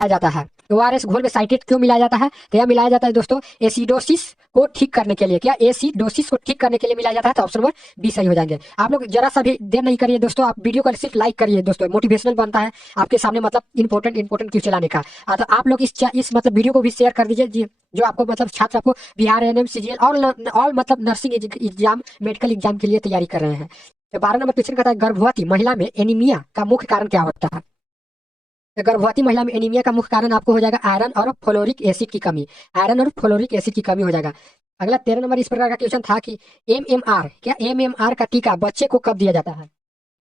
जाता है। ओआरएस घोल में साइट्रेट क्यों मिलाया जाता है? तो यह मिलाया जाता है दोस्तों एसिडोसिस को ठीक करने के लिए। क्या एसिडोसिस को ठीक करने के लिए मिलाया जाता है? तो ऑप्शन नंबर बी सही हो जाएंगे। आप लोग जरा सा भी देर नहीं करिए दोस्तों, आप वीडियो को सिर्फ लाइक करिए दोस्तों, मोटिवेशनल बनता है आपके सामने, मतलब इंपॉर्टेंट क्यों चलाने का। तो आप लोग इस मतलब वीडियो को भी शेयर कर दीजिए जो आपको मतलब छात्र आपको बिहार एएनएम सीजीएल और मतलब नर्सिंग एग्जाम, मेडिकल एग्जाम के लिए तैयारी कर रहे हैं। तो 12 नंबर क्वेश्चन कहता है गर्भवती महिला में एनीमिया का मुख्य कारण क्या होता है? तो गर्भवती महिला में एनीमिया का मुख्य कारण आपको हो जाएगा आयरन और फ्लोरिक एसिड की कमी। आयरन और फ्लोरिक एसिड की कमी हो जाएगा। अगला 13 नंबर इस प्रकार का क्वेश्चन था कि एमएमआर का टीका बच्चे को कब दिया जाता है?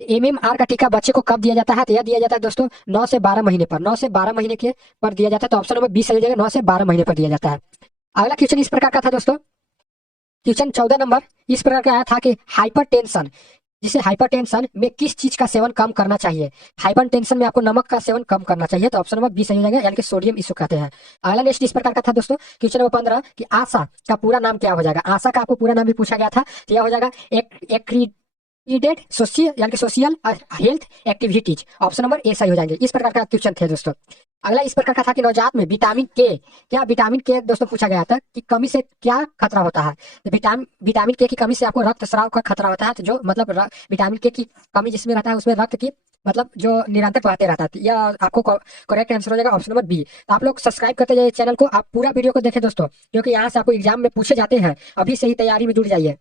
एमएमआर का टीका बच्चे को कब दिया जाता है? तो यह दिया जाता है दोस्तों 9 से 12 महीने पर, 9 से 12 महीने के पर दिया जाता है। तो ऑप्शन नंबर 20 सही हो जाएगा, 9 से 12 महीने पर दिया जाता है। अगला क्वेश्चन इस प्रकार का था दोस्तों, क्वेश्चन 14 नंबर इस प्रकार का आया था कि हाइपरटेंशन, जिसे हाइपरटेंशन में किस चीज का सेवन कम करना चाहिए? हाइपरटेंशन में आपको नमक का सेवन कम करना चाहिए। तो ऑप्शन नंबर बी सही हो जाएगा, यानी कि सोडियम इसको कहते हैं। अगला नेक्स्ट इस प्रकार का था दोस्तों, क्वेश्चन नंबर 15 कि आशा का पूरा नाम क्या हो जाएगा? आशा का आपको पूरा नाम भी पूछा गया था। तो यह हो जाएगा एक्रीडेड सोशियल, यानी कि social health activities. Option number A सही हो जाएंगे। इस प्रकार का क्वेश्चन थे दोस्तों। अगला इस प्रकार का था कि नवजात में विटामिन के, क्या विटामिन के दोस्तों पूछा गया था कि कमी से क्या खतरा होता है? तो विटामिन के की कमी से आपको रक्तस्राव का खतरा होता है। तो जो मतलब विटामिन के की कमी जिसमें रहता है उसमें रक्त की मतलब जो निरंतर बहते रहता है। यह आपको करेक्ट आंसर हो जाएगा, ऑप्शन नंबर बी। तो आप लोग सब्सक्राइब करते जाइए चैनल को, आप पूरा वीडियो को देखें दोस्तों, क्योंकि यहाँ से आपको एग्जाम में पूछे जाते हैं। अभी से ही तैयारी में जुट जाइए।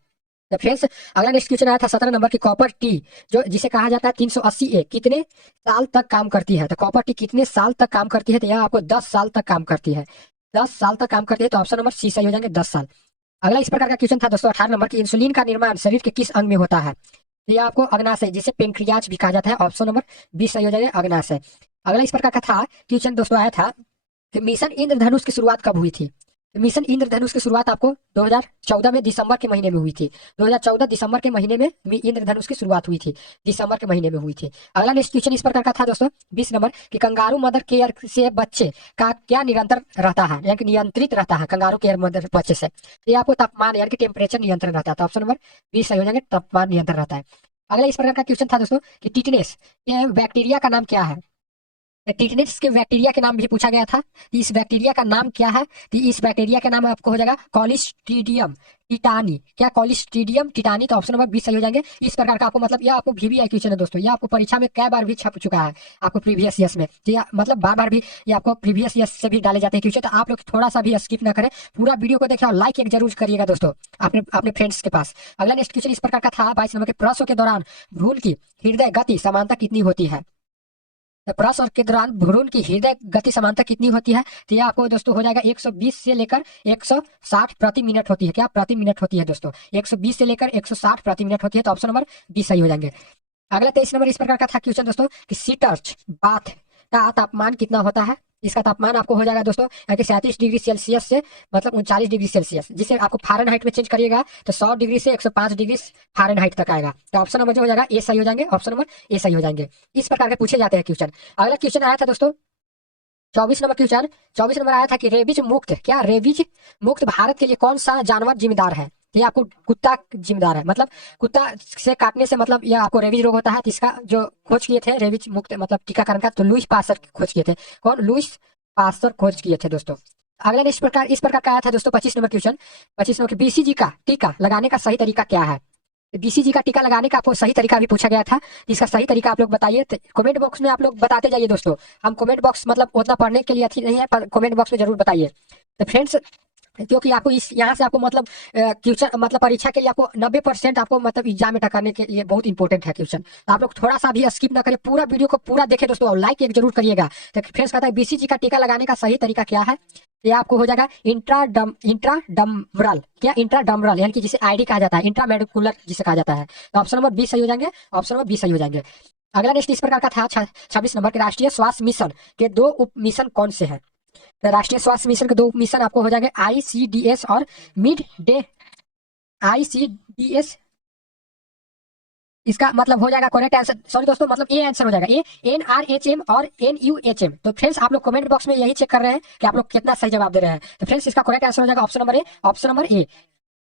तो फ्रेंड्स अगला नेक्स्ट क्वेश्चन आया था 17 नंबर की कॉपर टी, जो जिसे कहा जाता है 380 ए, कितने साल तक काम करती है? तो कॉपर टी कितने साल तक काम करती है? तो यह आपको 10 साल तक काम करती है। 10 साल तक काम करती है। तो ऑप्शन नंबर सी सही हो जाएंगे, 10 साल। अगला इस प्रकार का क्वेश्चन था दोस्तों 18 नंबर की इंसुलिन का निर्माण शरीर के किस अंग में होता है? तो यह आपको अग्नाशय, जिसे पेंक्रियाज भी कहा जाता है। ऑप्शन नंबर 20 सही हो जाएगा, अग्नाशय। अगला इस प्रकार का था क्वेश्चन दोस्तों आया था कि मिशन इंद्रधनुष की शुरुआत कब हुई थी? मिशन इंद्रधनुष की शुरुआत आपको 2014 में दिसंबर के महीने में हुई थी। 2014 दिसंबर के महीने में इंद्रधनुष की शुरुआत हुई थी, दिसंबर के महीने में हुई थी। अगला नेक्स्ट क्वेश्चन इस प्रकार का था दोस्तों 20 नंबर कि कंगारू मदर केयर से बच्चे का क्या निरंतर रहता है, यानी कि नियंत्रित रहता है कंगारू केयर मदर बच्चे से? ये आपको तापमान यानी कि टेम्परेचर नियंत्रण रहता है। तो ऑप्शन नंबर 20 सही हो जाएंगे, तापमान नियंत्रण रहता है। अगला इस प्रकार का क्वेश्चन था दोस्तों कि टिटनेस ये बैक्टीरिया का नाम क्या है? टिटनेस के बैक्टीरिया के नाम भी पूछा गया था। इस बैक्टीरिया का नाम क्या है? तो इस बैक्टीरिया का नाम आपको हो जाएगा कॉलिस्ट्रीडियम टिटानी। क्या कॉलिस्ट्रीडियम टिटानी? तो ऑप्शन नंबर 20 सही हो जाएंगे। इस प्रकार का आपको मतलब यह आपको VVI क्वेश्चन है दोस्तों, ये आपको परीक्षा में कई बार भी छप चुका है आपको प्रीवियस ईयर्स में। तो मतलब बार बार भी ये आपको प्रीवियस ईयर्स से भी डाले जाते हैं क्वेश्चन। तो आप लोग थोड़ा सा भी स्किप ना करें, पूरा वीडियो को देखें और लाइक एक जरूर करिएगा दोस्तों अपने अपने फ्रेंड्स के पास। अगला नेक्स्ट क्वेश्चन इस प्रकार का था 22 नंबर के प्रसव के दौरान भ्रूण की हृदय गति समानता कितनी होती है? प्रसव के दौरान भ्रूण की हृदय गति समानता कितनी होती है? तो यह आपको दोस्तों हो जाएगा 120 से लेकर 160 प्रति मिनट होती है। क्या प्रति मिनट होती है दोस्तों? 120 से लेकर 160 प्रति मिनट होती है। तो ऑप्शन नंबर बी सही हो जाएंगे। अगला 23 नंबर इस प्रकार का था क्वेश्चन दोस्तों कि सीटर्च बाथ का तापमान कितना होता है? इसका तापमान आपको हो जाएगा दोस्तों 37 डिग्री सेल्सियस से मतलब 39 डिग्री सेल्सियस, जिसे आपको फारेनहाइट में चेंज करिएगा तो 100 डिग्री से 105 डिग्री फारेनहाइट तक आएगा। तो ऑप्शन नंबर जो हो जाएगा ए सही हो जाएंगे, ऑप्शन नंबर ए सही हो जाएंगे। इस प्रकार के पूछे जाते हैं क्वेश्चन। अगला क्वेश्चन आया था दोस्तों 24 नंबर आया था कि रेबीज मुक्त, क्या रेबीज मुक्त भारत के लिए कौन सा जानवर जिम्मेदार है? ये आपको कुत्ता जिम्मेदार है, मतलब कुत्ता से काटने से मतलब यह आपको रेबीज रोग होता है। तो इसका जो खोज किए थे रेबीज मुक्त मतलब टीकाकरण का, तो लुईस पास्चर खोज किए थे। कौन? लुईस पास्चर खोज किए थे दोस्तों। अगला इस प्रकार का आया था दोस्तों 25 नंबर क्वेश्चन, 25 नंबर BCG का टीका लगाने का सही तरीका क्या है? BCG का टीका लगाने का आपको सही तरीका भी पूछा गया था। इसका सही तरीका आप लोग बताइए, तो कमेंट बॉक्स में आप लोग बताते जाइए दोस्तों। हम कमेंट बॉक्स मतलब उतना पढ़ने के लिए अच्छी नहीं है, पर कमेंट बॉक्स में जरूर बताइए। तो फ्रेंड्स क्योंकि आपको इस यहाँ से आपको मतलब क्वेश्चन मतलब परीक्षा के लिए आपको 90% आपको मतलब एग्जाम में टकराने के लिए बहुत इंपॉर्टेंट है क्वेश्चन। तो आप लोग थोड़ा सा भी स्किप ना करें, पूरा वीडियो को पूरा देखें दोस्तों और लाइक एक जरूर करिएगा। तो फ्रेंड्स कहता है BCG का टीका लगाने का सही तरीका क्या है? ये आपको हो जाएगा इंट्राडमरल, क्या इंट्राडमरल यानी कि जिसे ID कहा जाता है, इंट्रामेडिकुलर जिसे कहा जाता है। तो ऑप्शन नंबर 20 सही हो जाएंगे, ऑप्शन नंबर 20 सही हो जाएंगे। अगला नेक्स्ट इस प्रकार का था 26 नंबर के राष्ट्रीय स्वास्थ्य मिशन के 2 उप मिशन कौन से हैं? तो राष्ट्रीय स्वास्थ्य मिशन के 2 मिशन आपको हो जाएंगे ICDS और मिड डे ICDS। इसका मतलब हो जाएगा करेक्ट आंसर, सॉरी दोस्तों मतलब ए आंसर हो जाएगा, ए NRHM और NUHM। तो फ्रेंड्स आप लोग कमेंट बॉक्स में यही चेक कर रहे हैं कि आप लोग कितना सही जवाब दे रहे हैं। तो फ्रेंड्स इसका करेक्ट आंसर हो जाएगा ऑप्शन नंबर ए, ऑप्शन नंबर ए।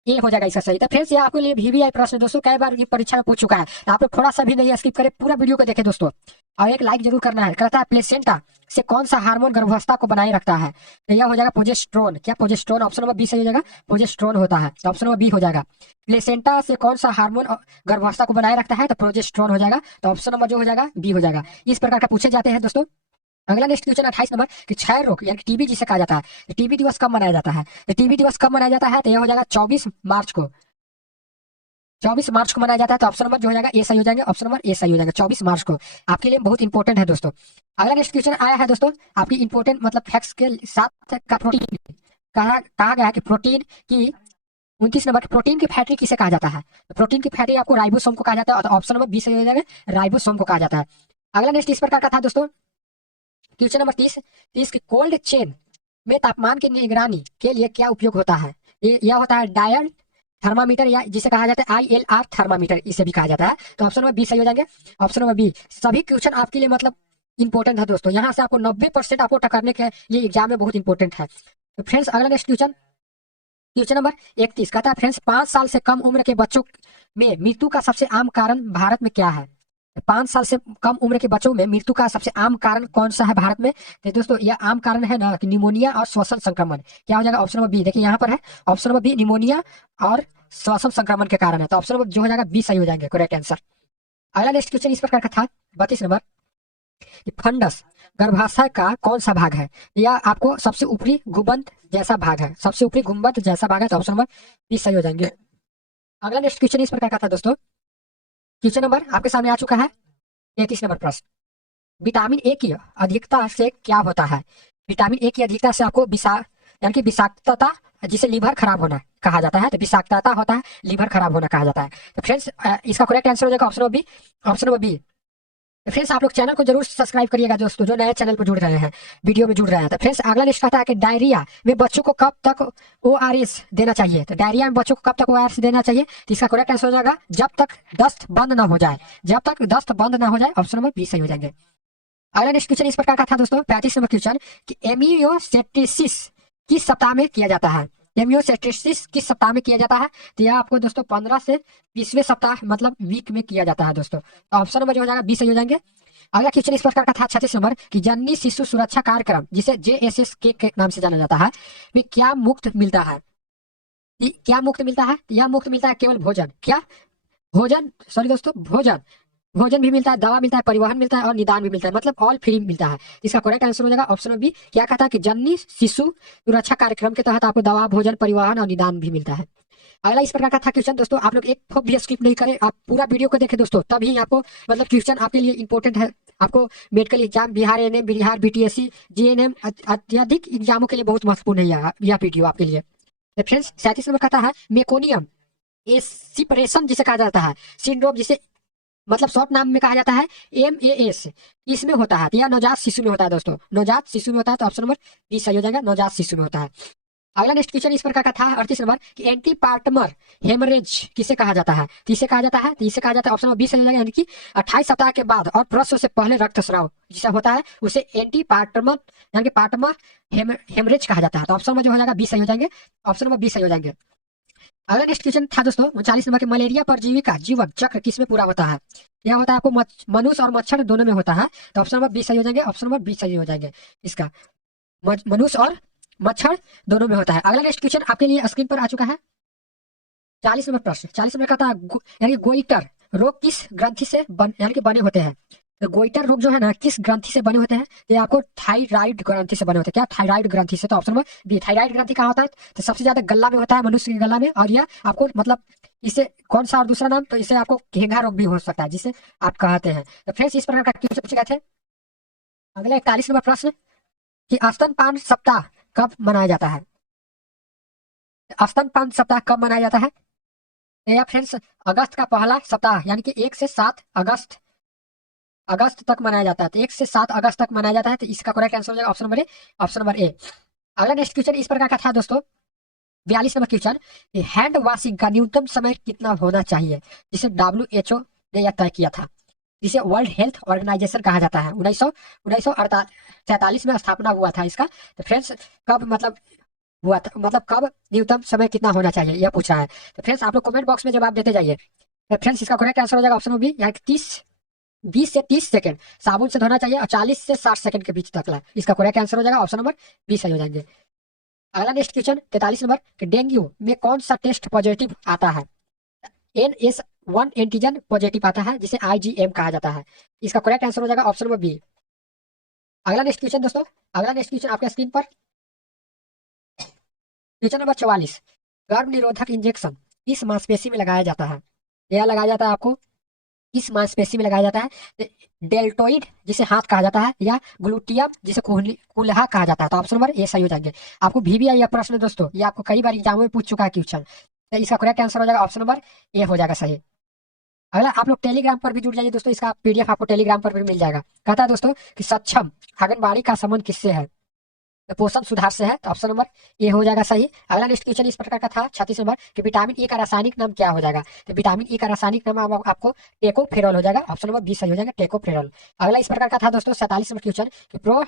ये हो जाएगा इसका सही। तो फ्रेंड्स ये आपके लिए VVI प्रश्न दोस्तों, कई बार ये परीक्षा में पूछ चुका है, तो आप लोग थोड़ा सा भी नहीं स्किप करें, पूरा वीडियो को देखें दोस्तों। और एक लाइक जरूर करना है। कहता है प्लेसेंटा से कौन सा हार्मोन गर्भावस्था को बनाए रखता है? तो यह हो जाएगा प्रोजेस्टेरोन। क्या प्रोजेस्टेरोन? ऑप्शन नंबर बी सही हो जाएगा, प्रोजेस्टेरोन होता है, तो ऑप्शन नंबर बी हो जाएगा। प्लेसेंटा से कौन सा हार्मोन गर्भावस्था को बनाए रखता है? तो प्रोजेस्टेरोन हो जाएगा, तो ऑप्शन नंबर जो हो जाएगा बी हो जाएगा। इस प्रकार का पूछे जाते हैं दोस्तों। अगला नेक्स्ट क्वेश्चन 28 नंबर कि क्षय रोग यानी टीबी जिसे कहा जाता है, टीबी दिवस कब मनाया जाता है? तो टीबी दिवस कब मनाया जाता है? तो यह हो जाएगा 24 मार्च को। 24 मार्च को मनाया जाता है, तो ऑप्शन नंबर जो हो जाएगा ए सही हो जाएंगे, ऑप्शन नंबर ए सही हो जाएगा 24 मार्च को। आपके लिए बहुत इंपॉर्टेंट है दोस्तों। अगला नेक्स्ट क्वेश्चन आया है दोस्तों आपकी इंपॉर्टेंट मतलब फैक्ट्स के साथ का प्रोटीन कहा गया है कि प्रोटीन की 29 नंबर प्रोटीन की फैक्ट्री किसे कहा जाता है? तो प्रोटीन की फैक्ट्री आपको राइबोसोम को कहा जाता है, और ऑप्शन नंबर बी सही हो जाएगा, राइबोसोम को कहा जाता है। अगला नेक्स्ट इस प्रकार का था दोस्तों क्वेश्चन नंबर 30 30 की कोल्ड चेन में तापमान की निगरानी के लिए क्या उपयोग होता है? ये यह होता है डायल थर्मामीटर, या जिसे कहा जाता है ILR थर्मामीटर, इसे भी कहा जाता है, तो ऑप्शन नंबर बी सही हो जाएंगे, ऑप्शन नंबर बी। सभी क्वेश्चन आपके लिए मतलब इंपॉर्टेंट है दोस्तों, यहाँ से आपको 90% आपको टकराने के लिए एग्जाम में बहुत इंपॉर्टेंट है। तो फ्रेंड्स अगला नेक्स्ट क्वेश्चन क्वेश्चन नंबर 31 कहता है फ्रेंड्स 5 साल से कम उम्र के बच्चों में मृत्यु का सबसे आम कारण भारत में क्या है? 5 साल से कम उम्र के बच्चों में मृत्यु का सबसे आम कारण कौन सा है भारत में? तो दोस्तों यह आम कारण है ना कि निमोनिया और श्वसन संक्रमण। क्या हो जाएगा? Option number B. देखिए यहाँ पर है ऑप्शन नंबर बी, निमोनिया और श्वसन संक्रमण के कारण है, तो ऑप्शन नंबर जो हो जाएगा बी सही हो जाएंगे, करेक्ट आंसर। अगला नेक्स्ट क्वेश्चन इस प्रकार का था 32 नंबर कि फंडस गर्भाशय का कौन सा भाग है? या आपको सबसे ऊपरी गुंबद जैसा भाग है, सबसे ऊपरी गुंबद जैसा भाग है, तो ऑप्शन नंबर बी सही हो जाएंगे। अगला नेक्स्ट क्वेश्चन इस प्रकार का था दोस्तों, क्वेश्चन नंबर आपके सामने आ चुका है 33 नंबर प्रश्न। विटामिन ए की अधिकता से क्या होता है? विटामिन ए की अधिकता से आपको यानी कि विषाक्तता, जिसे लीवर खराब होना कहा जाता है, तो विषाक्तता होता है, लीवर खराब होना कहा जाता है। तो फ्रेंड्स इसका करेक्ट आंसर हो जाएगा option number B, option number B. तो फ्रेंड्स आप लोग चैनल को जरूर सब्सक्राइब करिएगा दोस्तों, जो नए चैनल पर जुड़ रहे हैं, वीडियो में जुड़ रहे हैं। तो फ्रेंड्स अगला लिस्ट आता है कि डायरिया में बच्चों को कब तक ORS देना चाहिए? तो डायरिया में बच्चों को कब तक ORS देना चाहिए? तो इसका करेक्ट आंसर हो जाएगा जब तक दस्त बंद ना हो जाए, जब तक दस्त बंद ना हो जाए, ऑप्शन नंबर बी सही हो जाएंगे। अगला नेक्स्ट क्वेश्चन इस प्रकार का था दोस्तों 35 नंबर क्वेश्चन कि एमियोसेटेसिस किस सप्ताह में किया जाता है? एमियोसेटेसिस किस सप्ताह में किया जाता है? तो यह आपको दोस्तों 15 से 20वें सप्ताह मतलब वीक में किया जाता है दोस्तों, तो ऑप्शन नंबर जो हो जाएगा बी सही हो जाएंगे। अगला क्वेश्चन इस प्रकार का था 36 नंबर कि जननी शिशु सुरक्षा कार्यक्रम जिसे JSS के नाम से जाना जाता है में क्या मुफ्त मिलता है? क्या मुफ्त मिलता है? यह मुफ्त मिलता है केवल भोजन, क्या भोजन, सॉरी दोस्तों भोजन, भोजन भी मिलता है, दवा मिलता है, परिवहन मिलता है और निदान भी मिलता है, मतलब ऑल फ्री मिलता है। इसका करेक्ट आंसर हो जाएगा ऑप्शन नंबर बी। क्या कहता है कि जननी शिशु सुरक्षा कार्यक्रम के तहत आपको दवा, भोजन, परिवहन और निदान भी मिलता है। अगला इस प्रकार का था क्वेश्चन दोस्तों, आप लोग एक भी स्किप नहीं करें, आप पूरा वीडियो को देखें दोस्तों, तभी आपको मतलब क्वेश्चन आपके लिए इंपॉर्टेंट है। आपको medical exam, Bihar ANM, Bihar BTSC, GNM अत्यधिक एग्जामों के लिए बहुत महत्वपूर्ण है यह वीडियो आपके लिए। फ्रेंड्स 37 नंबर कहता है मेकोनियम एसिपरेशन जिसे कहा जाता है सिंड्रोम, जिसे मतलब शॉर्ट नाम में कहा जाता है MAS, इसमें होता है या नवजात शिशु में होता है दोस्तों, नवजात शिशु में होता है, तो ऑप्शन नंबर बी सही हो जाएगा, नवजात शिशु में होता है। अगला नेक्स्ट क्वेश्चन इस प्रकार का था 38 नंबर कि एंटी पार्टमर हेमरेज किसे कहा जाता है? तो इसे कहा जाता है, तो इसे कहा जाता है ऑप्शन नंबर बी सही हो जाएगा, यानी कि 28 सप्ताह के बाद और प्रसव से पहले रक्तस्राव जिसे होता है उसे एंटी पार्टमर यानी कि पार्टमर हेमरेज कहा जाता है, तो ऑप्शन नंबर जो हो जाएगा बी सही हो जाएंगे, ऑप्शन नंबर बी सही हो जाएंगे। अगला नेक्स्ट क्वेश्चन था दोस्तों 39 नंबर के मलेरिया परजीवी का जीवन चक्र किसमें पूरा होता है? यह होता है आपको मनुष्य और मच्छर दोनों में होता है, तो ऑप्शन नंबर बी सही हो जाएंगे, ऑप्शन नंबर बी सही हो जाएंगे। इसका मनुष्य और मच्छर दोनों में होता है। अगला नेक्स्ट क्वेश्चन आपके लिए स्क्रीन पर आ चुका है 40 नंबर प्रश्न। 40 नंबर का था यानी गोइटर रोग किस ग्रंथि से यानी कि बने होते हैं? तो गोइटर रोग जो है ना किस ग्रंथि से बने होते हैं? ये आपको थायराइड ग्रंथि से बने होते हैं। क्या? थायराइड ग्रंथि से, तो ऑप्शन नंबर बी। थायराइड ग्रंथि कहाँ होता है? तो सबसे ज्यादा गला में होता है, मनुष्य के गला में, और यह आपको मतलब इसे कौन सा और दूसरा नाम, तो इसे आपको घेंघा रोग भी हो सकता है जिसे आप कहते हैं। तो फ्रेंड्स इस प्रकार का क्वेश्चन पूछे गए थे। अगला 41 नंबर प्रश्न कि स्तनपान सप्ताह कब मनाया जाता है? स्तनपान सप्ताह कब मनाया जाता है? या फ्रेंड्स अगस्त का पहला सप्ताह यानी कि 1 से 7 अगस्त तक मनाया जाता है, तो 1 से 7 अगस्त तक मनाया जाता है, तो इसका करेक्ट आंसर हो जाएगा ऑप्शन नंबर ए, ऑप्शन नंबर ए। अगला नेक्स्ट क्वेश्चन इस प्रकार का था दोस्तों 42 नंबर क्वेश्चन, हैंड वॉशिंग का न्यूनतम समय कितना होना चाहिए जिसे WHO ने यह तय किया था, जिसे वर्ल्ड हेल्थ ऑर्गेनाइजेशन कहा जाता है। 1947 में स्थापना हुआ था इसका। तो फ्रेंड्स कब मतलब हुआ था, मतलब कब न्यूनतम समय कितना होना चाहिए यह पूछ रहा है। तो फ्रेंड्स आप लोग कमेंट बॉक्स में जवाब देते जाइए। तो फ्रेंड्स इसका करेक्ट आंसर हो जाएगा ऑप्शन बी, यहाँ 20 से 30 सेकंड साबुन से धोना चाहिए और 40 से 60 सेकंड के बीच तक ला। इसका करेक्ट आंसर हो जाएगा ऑप्शन नंबर बी सही हो जाएंगे। अगला नेक्स्ट क्वेश्चन 43 नंबर कि डेंगू में कौन सा टेस्ट पॉजिटिव आता है? NS1 एंटीजन पॉजिटिव आता है जिसे IgM कहा जाता है। इसका करेक्ट आंसर हो जाएगा ऑप्शन नंबर बी। अगला नेक्स्ट क्वेश्चन दोस्तों, अगला नेक्स्ट क्वेश्चन आपके स्क्रीन पर क्वेश्चन नंबर 44, गर्भ निरोधक इंजेक्शन किस मांसपेशी में लगाया जाता है? यह लगाया जाता है आपको किस मांसपेशी में लगाया जाता है? डेल्टोइड जिसे हाथ कहा जाता है या ग्लूटियम जिसे कुल्हा कहा जाता है। तो ऑप्शन नंबर ए सही हो जाएंगे। आपको VBI यह प्रश्न दोस्तों ये आपको कई बार एग्जाम में पूछ चुका है क्वेश्चन, तो इसका करेक्ट आंसर हो जाएगा ऑप्शन नंबर ए हो जाएगा सही। अगला आप लोग टेलीग्राम पर भी जुड़ जाइए दोस्तों, इसका PDF आपको टेलीग्राम पर भी मिल जाएगा। कहता है दोस्तों कि सक्षम आंगनबाड़ी का संबंध किससे है? तो पोषण सुधार से है, तो ऑप्शन नंबर ए हो जाएगा सही। अगला नेक्स्ट क्वेश्चन इस प्रकार का था 36 नंबर कि विटामिन ई का रासायनिक नाम क्या हो जाएगा? तो विटामिन ई का रासायनिक नाम आपको टेकोफेरॉल हो जाएगा, ऑप्शन नंबर बी सही हो जाएगा टेकोफेरॉल। अगला इस प्रकार का था दोस्तों 47 नंबर क्वेश्चन कि प्रो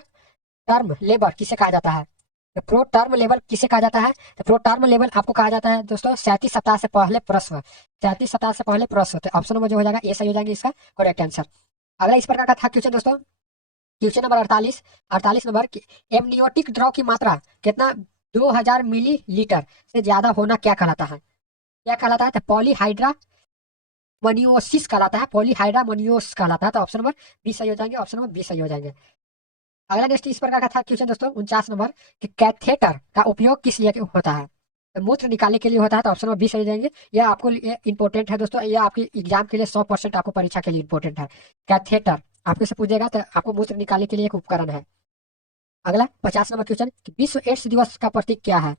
टर्म लेबर किसे कहा जाता है? तो प्रो टर्म लेवल किसे कहा जाता है? तो प्रो टर्म लेवल आपको कहा जाता है दोस्तों 37 सप्ताह से पहले प्रसव, 37 सप्ताह से पहले प्रसव। तो ऑप्शन नंबर जो हो जाएगा ए सही हो जाएगा इसका करेक्ट आंसर। अगला इस प्रकार का था क्वेश्चन दोस्तों क्वेश्चन नंबर 48 नंबर की एमनियोटिक द्रव की मात्रा कितना 2000 मिलीलीटर से ज्यादा होना क्या कहलाता है? क्या कहलाता है? तो पॉलीहाइड्रा मनियोसिस कहलाता है, पॉलीहाइड्रा मनियोस कहलाता है। तो ऑप्शन नंबर बी सही हो जाएंगे, ऑप्शन नंबर बी सही हो जाएंगे। अगला नेक्स्ट इस प्रकार का था क्वेश्चन दोस्तों 49 नंबर कि कैथेटर का उपयोग किस लिए होता है? तो मूत्र निकालने के लिए होता है, तो ऑप्शन नंबर बी सही हो जाएंगे। यह आपको इंपॉर्टेंट है दोस्तों, यह आपके एग्जाम के लिए 100% आपको परीक्षा के लिए इंपॉर्टेंट है। कैथेटर आपको से पूछेगा तो आपको मूत्र निकालने के लिए एक उपकरण है। अगला 50 नंबर क्वेश्चन, विश्व एड्स दिवस का प्रतीक क्या है?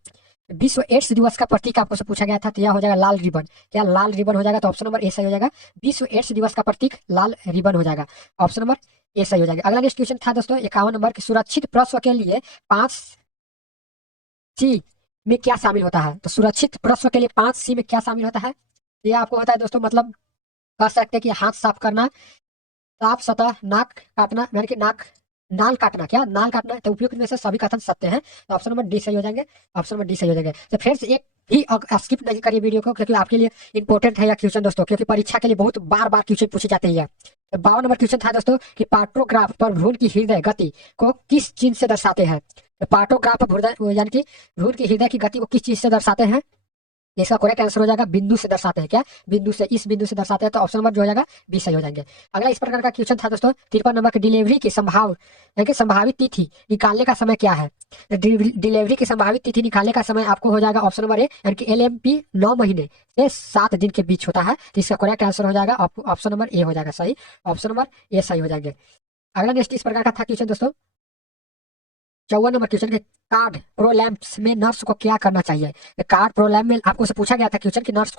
विश्व एड्स दिवस का प्रतीक आपको से पूछा गया था, तो यह हो जाएगा लाल रिबन। क्या लाल रिबन हो जाएगा? तो ऑप्शन नंबर ए सही हो जाएगा। विश्व एड्स दिवस का प्रतीक लाल रिबन हो जाएगा, ऑप्शन नंबर ए सही हो जाएगा। अगला नेक्स्ट क्वेश्चन था दोस्तों 51 नंबर की सुरक्षित प्रसव के लिए 5C में क्या शामिल होता है? तो सुरक्षित प्रसव के लिए 5C में क्या शामिल होता है? यह आपको होता है दोस्तों, मतलब कह सकते हैं कि हाथ साफ करना, साफ सतह, नाक काटना, यानी कि नाक नाल काटना, क्या नाल काटना, तो उपयुक्त में से सभी कथन सत्य हैं। तो ऑप्शन नंबर डी सही हो जाएंगे, ऑप्शन नंबर डी सही हो जाएंगे। तो फ्रेंड्स एक भी स्किप नहीं करिए वीडियो को, क्योंकि आपके लिए इंपॉर्टेंट है यह क्वेश्चन दोस्तों, क्योंकि परीक्षा के लिए बहुत बार बार क्वेश्चन पूछे जाते हैं। तो 52 नंबर क्वेश्चन था दोस्तों कि पार्टोग्राफ पर भ्रूण की हृदय गति को किस चिन्ह से दर्शाते हैं? तो पार्टोग्राफ पर यानी कि भ्रूण की हृदय की गति को किस चीज से दर्शाते हैं? इसका करेक्ट आंसर हो जाएगा बिंदु से दर्शाते हैं। क्या बिंदु से, इस बिंदु से दर्शाते हैं। तो ऑप्शन नंबर जो हो जाएगा बी सही हो जाएंगे। अगला इस प्रकार का क्वेश्चन था दोस्तों 53 नंबर की डिलीवरी की यानी कि संभावित तिथि निकालने का समय क्या है? डिलीवरी की संभावित तिथि निकालने का समय आपको हो जाएगा ऑप्शन नंबर ए, यानी कि LMP 9 महीने से 7 दिन के बीच होता है। तो इसका करेक्ट आंसर हो जाएगा ऑप्शन नंबर ए हो जाएगा सही, ऑप्शन नंबर ए सही हो जाएंगे। अगला नेक्स्ट इस प्रकार का था क्वेश्चन दोस्तों 54 नंबर क्वेश्चन के कार्ड प्रोलैम्प्स में नर्स को क्या करना चाहिए? कार्ड प्रोलैम्प में आपको से पूछा गया था क्वेश्चन कि नर्स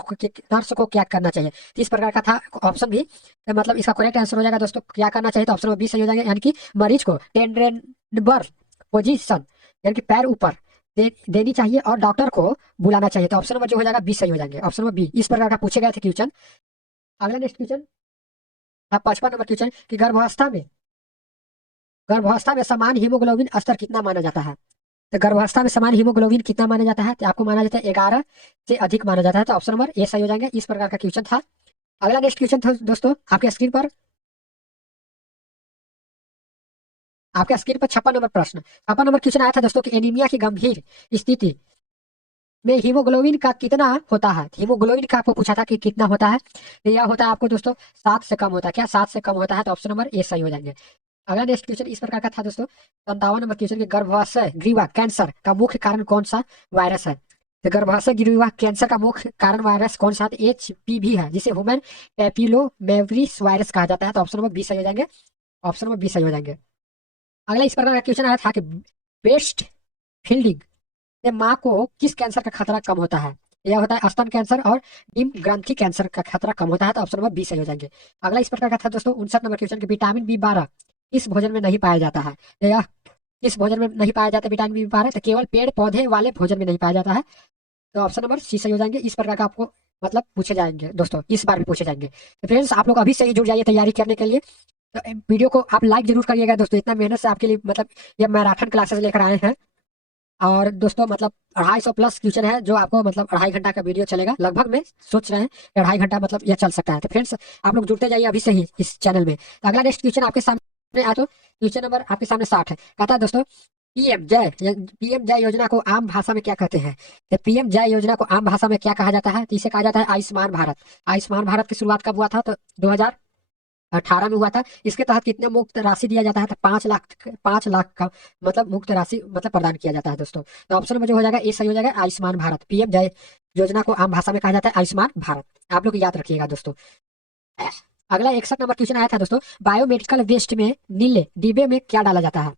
को क्या करना चाहिए। तो इस प्रकार का था ऑप्शन भी, तो मतलब इसका करेक्ट आंसर हो जाएगा दोस्तों क्या करना चाहिए? तो ऑप्शन नंबर बी सही हो जाएगा, यानी कि मरीज को टेंडर पोजीशन यानी कि पैर ऊपर देनी चाहिए और डॉक्टर को बुलाना चाहिए। तो ऑप्शन नंबर जो हो जाएगा बी सही हो जाएंगे, ऑप्शन नंबर बी। इस प्रकार का पूछे गए थे क्वेश्चन। अगला नेक्स्ट क्वेश्चन 55 नंबर क्वेश्चन की गर्भावस्था में समान हीमोग्लोबिन स्तर कितना माना जाता है? तो गर्भावस्था में समान हीमोग्लोबिन कितना माना जाता है? तो आपको माना जाता है 11 से अधिक माना जाता है। तो ऑप्शन नंबर ए सही हो जाएंगे। इस प्रकार का क्वेश्चन था। अगला नेक्स्ट क्वेश्चन था दोस्तों आपके स्क्रीन पर 56 नंबर प्रश्न, 56 नंबर क्वेश्चन आया था दोस्तों कि एनीमिया की गंभीर स्थिति में हीमोग्लोबिन का कितना होता है? हीमोग्लोबिन का आपको पूछा था कि कितना होता है, तो यह होता है आपको दोस्तों 7 से कम होता है। क्या 7 से कम होता है? तो ऑप्शन नंबर ए सही हो जाएंगे। अगला नेक्स्ट क्वेश्चन इस प्रकार का था दोस्तों 57 नंबर क्वेश्चन के गर्भाशय ग्रीवा कैंसर का मुख्य कारण कौन सा वायरस है? तो गर्भाशय ग्रीवा कैंसर का मुख्य कारण वायरस कौन सा? HPV है, जिसे ह्यूमन पैपिलोमेवियस वायरस कहा जाता है। तो ऑप्शन नंबर बी सही हो जाएंगे, ऑप्शन नंबर बी सही हो जाएंगे। अगला इस प्रकार का क्वेश्चन आया था कि ब्रेस्ट फील्डिंग से माँ को किस कैंसर का खतरा कम होता है? यह होता है स्तन कैंसर और डिम ग्रंथि कैंसर का खतरा कम होता है। तो ऑप्शन नंबर बी सही हो जाएंगे। अगला इस प्रकार का था दोस्तों 59 नंबर क्वेश्चन कि विटामिन B12 इस भोजन में नहीं पाया जाता है। यह किस भोजन में नहीं पाया जाता विटामिन B12? तो केवल पेड़ पौधे वाले भोजन में नहीं पाया जाता है। तो ऑप्शन नंबर सी सही हो जाएंगे। इस प्रकार का आपको मतलब पूछे जाएंगे दोस्तों, इस बार भी पूछे जाएंगे। तो फ्रेंड्स आप लोग अभी से ही जुड़ जाइए तैयारी करने के लिए। तो वीडियो को आप लाइक जरूर करिएगा दोस्तों, इतना मेहनत से आपके लिए मतलब ये मैराथन क्लासेस लेकर आए हैं। और दोस्तों मतलब 250 प्लस क्वेश्चन है जो आपको मतलब 2.5 घंटा का वीडियो चलेगा लगभग में, सोच रहे हैं कि 2.5 घंटा मतलब यह चल सकता है। तो फ्रेंड्स आप लोग जुड़ते जाइए अभी से ही इस चैनल में। तो अगला नेक्स्ट क्वेश्चन आपके सामने आ, तो क्वेश्चन नंबर आपके सामने 60 है। कहता है दोस्तों पीएम जय योजना को आम भाषा में क्या कहते हैं? तो पीएम जय योजना को आम भाषा में क्या कहा जाता है? तो इसे कहा जाता है आयुष्मान भारत। आयुष्मान भारत की शुरुआत कब हुआ था? तो 2018 में हुआ था। इसके तहत कितने मुफ्त राशि दिया जाता है? तो 5 लाख, 5 लाख का मतलब मुफ्त राशि मतलब प्रदान किया जाता है दोस्तों। तो ऑप्शन में जो हो जाएगा ये सही हो जाएगा, आयुष्मान भारत। पीएम जय योजना को आम भाषा में कहा जाता है आयुष्मान भारत। आप लोग याद रखिएगा दोस्तों। अगला 61 नंबर क्वेश्चन आया था दोस्तों, बायोमेडिकल वेस्ट में नीले डिब्बे में क्या डाला जाता है?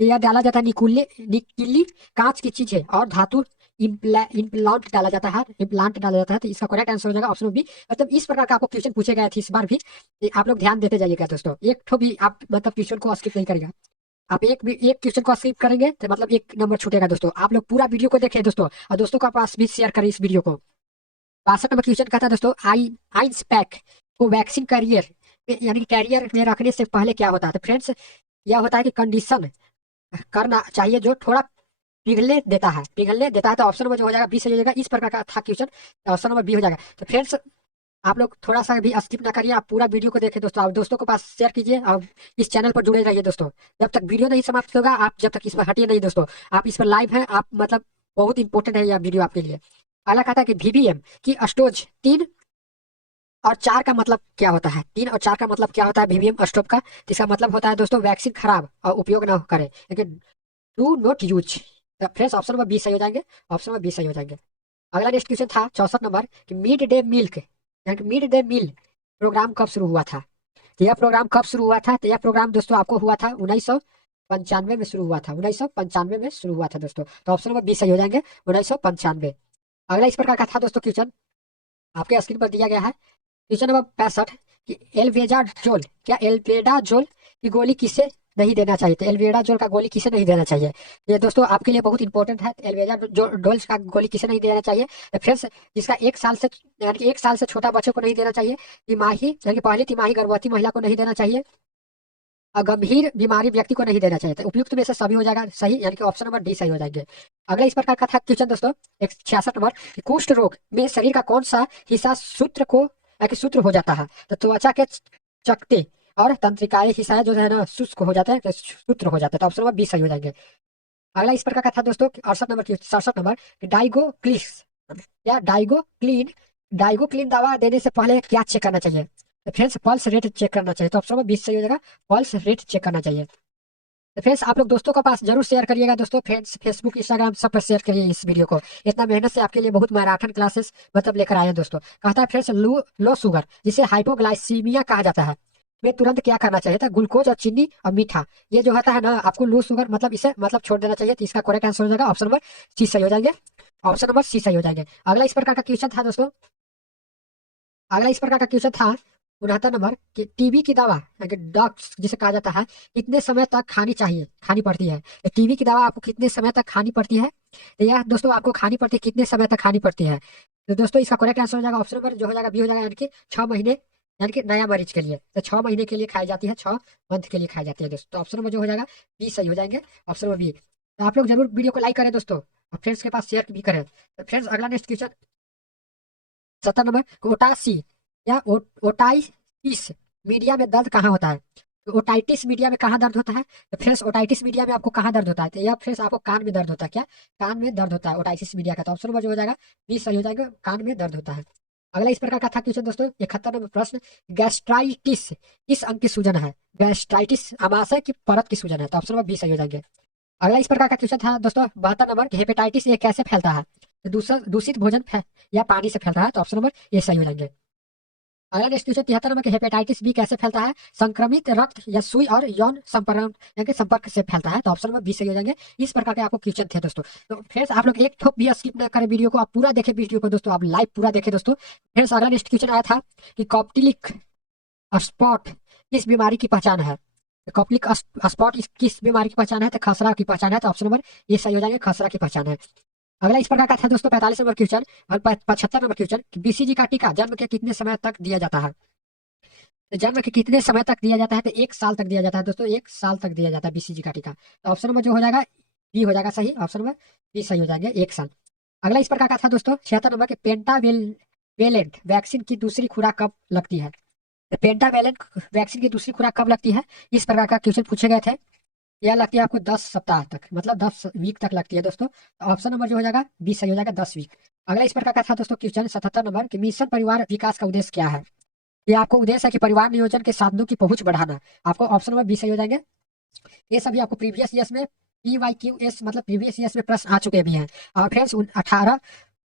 तो यह डाला जाता है निकीली कांच की चीजें और धातु इम्प्लांट डाला जाता है, इम्प्लांट डाला जाता है। तो इसका करेक्ट आंसर हो जाएगा ऑप्शन बी। मतलब इस प्रकार का आपको क्वेश्चन पूछे गए थे इस बार भी, ये आप लोग ध्यान देते जाइएगा दोस्तों। एक ठो भी आप मतलब क्वेश्चन को स्किप नहीं करेगा। आप एक क्वेश्चन को स्किप करेंगे तो मतलब 1 नंबर छूटेगा दोस्तों। आप लोग पूरा वीडियो को देखें दोस्तों, और दोस्तों का पास भी शेयर करें इस वीडियो को। 62 नंबर क्वेश्चन कहता है दोस्तों, आइंस पैक को वैक्सीन कैरियर यानी कि कैरियर में रखने से पहले क्या होता है? तो फ्रेंड्स यह होता है कि कंडीशन करना चाहिए जो थोड़ा पिघलने देता है। तो ऑप्शन नंबर जो हो जाएगा बी सही हो जाएगा। इस प्रकार का था क्वेश्चन, ऑप्शन नंबर बी हो जाएगा। तो फ्रेंड्स आप लोग थोड़ा सा भी स्किप ना करिए, आप पूरा वीडियो को देखें दोस्तों, आप दोस्तों के पास शेयर कीजिए और इस चैनल पर जुड़े रहिए दोस्तों। जब तक वीडियो नहीं समाप्त होगा, आप जब तक इस पर हटिए नहीं दोस्तों। आप इस पर लाइव हैं, आप मतलब बहुत इंपॉर्टेंट है यह वीडियो आपके लिए। अगला कहता है कि वीवीएम की स्टोरेज 3 और 4 का मतलब क्या होता है? 3 और 4 का मतलब क्या होता है वीवीएम स्टॉप का? तो इसका मतलब होता है दोस्तों वैक्सीन खराब और उपयोग ना करें, लेकिन do not use. Friends option number B सही हो जाएंगे, ऑप्शन नंबर बी सही हो जाएंगे। अगला नेक्स्ट क्वेश्चन था 64 नंबर कि मिड डे मील प्रोग्राम कब शुरू हुआ था? तो यह प्रोग्राम कब शुरू हुआ था? तो यह प्रोग्राम दोस्तों आपको हुआ था 1995 में शुरू हुआ था, 1995 में शुरू हुआ था दोस्तों। तो ऑप्शन नंबर बी सही हो जाएंगे, 1995। अगला इस प्रकार का था दोस्तों क्वेश्चन, आपके स्क्रीन पर दिया गया है। क्वेश्चन नंबर 65 कि एल्बेंडाजोल, क्या एल्बेंडाजोल की गोली किसे नहीं देना चाहिए? तो एल्बेंडाजोल का गोली किसे नहीं देना चाहिए? ये दोस्तों आपके लिए बहुत इंपॉर्टेंट है। एल्बेंडाजोल का गोली किसे नहीं देना चाहिए? तो फ्रेंड्स जिसका 1 साल से यानी कि 1 साल से छोटा बच्चे को नहीं देना चाहिए, तिमाही यानी कि पहली तिमाही गर्भवती महिला को नहीं देना चाहिए, और गंभीर बीमारी व्यक्ति को नहीं देना चाहिए। तो उपयुक्त में से सभी हो जाएगा सही, यानी कि ऑप्शन नंबर डी सही हो जाएंगे। अगला इस प्रकार का था क्वेश्चन दोस्तों 66 नंबर कि कुष्ठ रोग में शरीर का कौन सा हिस्सा सूत्र हो जाता है? तो त्वचा के चकते और तंत्रिकाएं हिस्सा जो है ना शुष्क हो जाता है, तो सूत्र हो जाता है। तो ऑप्शन नंबर बी सही हो जाएंगे। अगला इस प्रकार का था दोस्तों 67 नंबर कि डाइगोक्लिस या डाइगोक्लिन दवा देने से पहले क्या चेक करना चाहिए? तो फ्रेंड्स पल्स रेट चेक करना चाहिए। तो ऑप्शन नंबर 20 सही हो जाएगा, पल्स रेट चेक करना चाहिए। तो फ्रेंड्स आप लोग दोस्तों के पास जरूर शेयर करिएगा दोस्तों, फ्रेंड्स फेसबुक इंस्टाग्राम सब पर शेयर करिए इस वीडियो को। इतना मेहनत से आपके लिए बहुत मैराथन क्लासेस मतलब लेकर आए हैं दोस्तों। कहता है फ्रेंड्स लो शुगर जिसे हाइपोग्लाइसीमिया कहा जाता है में तुरंत क्या करना चाहिए था? ग्लूकोज और चीनी और मीठा ये जो होता है ना, आपको लो शुगर मतलब इसे मतलब छोड़ देना चाहिए। तो इसका करेक्ट आंसर हो जाएगा ऑप्शन नंबर सी सही हो जाएंगे, ऑप्शन नंबर सी सही हो जाएंगे। अगला इस प्रकार का क्वेश्चन था दोस्तों, अगला इस प्रकार का क्वेश्चन था 69 नंबर कि टीबी की दवा ड्रग्स जिसे कहा जाता है कितने समय तक खानी पड़ती है? तो टीबी की दवा आपको कितने समय तक खानी पड़ती है? तो यह दोस्तों आपको खानी पड़ती है कितने समय तक खानी पड़ती है? तो दोस्तों इसका करेक्ट आंसर हो जाएगा ऑप्शन नंबर जो हो जाएगा बी हो जाएगा, यानी कि 6 महीने, यानी कि नया मरीज के लिए। तो 6 महीने के लिए खाई जाती है, 6 मंथ के लिए खाई जाती है दोस्तों। तो ऑप्शन नंबर जो हो जाएगा बी सही हो जाएंगे, ऑप्शन नंबर बी। तो आप लोग जरूर वीडियो को लाइक करें दोस्तों, और फ्रेंड्स के पास शेयर भी करें। तो फ्रेंड्स अगला नेक्स्ट क्वेश्चन 70 नंबर ओटासी या ओटाइटिस मीडिया में दर्द कहाँ होता है? तो ओटाइटिस मीडिया में कहाँ दर्द होता है? तो फ्रेंड्स ओटाइटिस मीडिया में आपको कहाँ दर्द होता है? तो यह फ्रेंड्स आपको कान में दर्द होता है। क्या कान में दर्द होता है ओटाइटिस मीडिया का? तो ऑप्शन नंबर जो हो जाएगा बी सही हो जाएगा, कान में दर्द होता है। अगला इस प्रकार का था क्वेश्चन दोस्तों 71 नंबर प्रश्न, गैस्ट्राइटिस किस अंग की सूजन है? गैस्ट्राइटिस आमाशय की परत की सूजन है। तो ऑप्शन नंबर बी सही हो जाएंगे। अगला इस प्रकार का क्वेश्चन था दोस्तों 72 नंबर कि हेपेटाइटिस ए कैसे फैलता है? तो दूषित भोजन या पानी से फैलता है। तो ऑप्शन नंबर ये सही हो जाएंगे। अगला नेक्स्ट क्वेश्चन 73 नंबर कि हेपेटाइटिस बी कैसे फैलता है? संक्रमित रक्त या सुई और यौन संपर्क यानी कि संपर्क से फैलता है। तो ऑप्शन नंबर बी सही हो जाएंगे। इस प्रकार के आपको क्वेश्चन थे दोस्तों। तो फ्रेंड्स आप लोग एक ठोप भी स्किप ना करें वीडियो को, आप पूरा देखें वीडियो को दोस्तों, आप लाइव पूरा देखें दोस्तों। फ्रेंड्स अगला नेक्स्ट क्वेश्चन आया था कि कॉप्टिलिक स्पॉट किस बीमारी की पहचान है? कॉप्टिलिक स्पॉट किस बीमारी की पहचान है? तो खसरा की पहचान है। तो ऑप्शन नंबर ये सही हो जाएंगे, खसरा की पहचान है। अगला इस प्रकार का था दोस्तों 45 नंबर क्वेश्चन और 75 नंबर क्वेश्चन, बीसीजी का टीका जन्म के कितने समय तक दिया जाता है? तो जन्म के कितने समय तक दिया जाता है? तो 1 साल तक दिया जाता है दोस्तों, 1 साल तक दिया जाता है बीसीजी का टीका। तो ऑप्शन नंबर जो हो जाएगा बी हो जाएगा सही, ऑप्शन नंबर बी सही हो जाएंगे, 1 साल। अगला इस प्रकार का था दोस्तों 76 नंबर के पेंटावेलेंट वैक्सीन की दूसरी खुराक कब लगती है? पेंटावेलेंट वैक्सीन की दूसरी खुराक कब लगती है, इस प्रकार का क्वेश्चन पूछे गए थे। यह लगती है आपको 10 सप्ताह तक, मतलब 10 वीक तक लगती है दोस्तों। तो ऑप्शन नंबर जो हो जाएगा 20 सही हो जाएगा, 10 वीक। अगला इस प्रकार का था दोस्तों क्वेश्चन 77 नंबर कि मिशन परिवार विकास का उद्देश्य क्या है? ये आपको उद्देश्य है कि परिवार नियोजन के साधनों की पहुंच बढ़ाना। आपको ऑप्शन नंबर 20 सही हो जाएंगे। ये सभी आपको प्रीवियस ईयर्स में PYQS मतलब प्रीवियस ईयर्स में प्रश्न आ चुके भी हैं। और फ्रेंड्स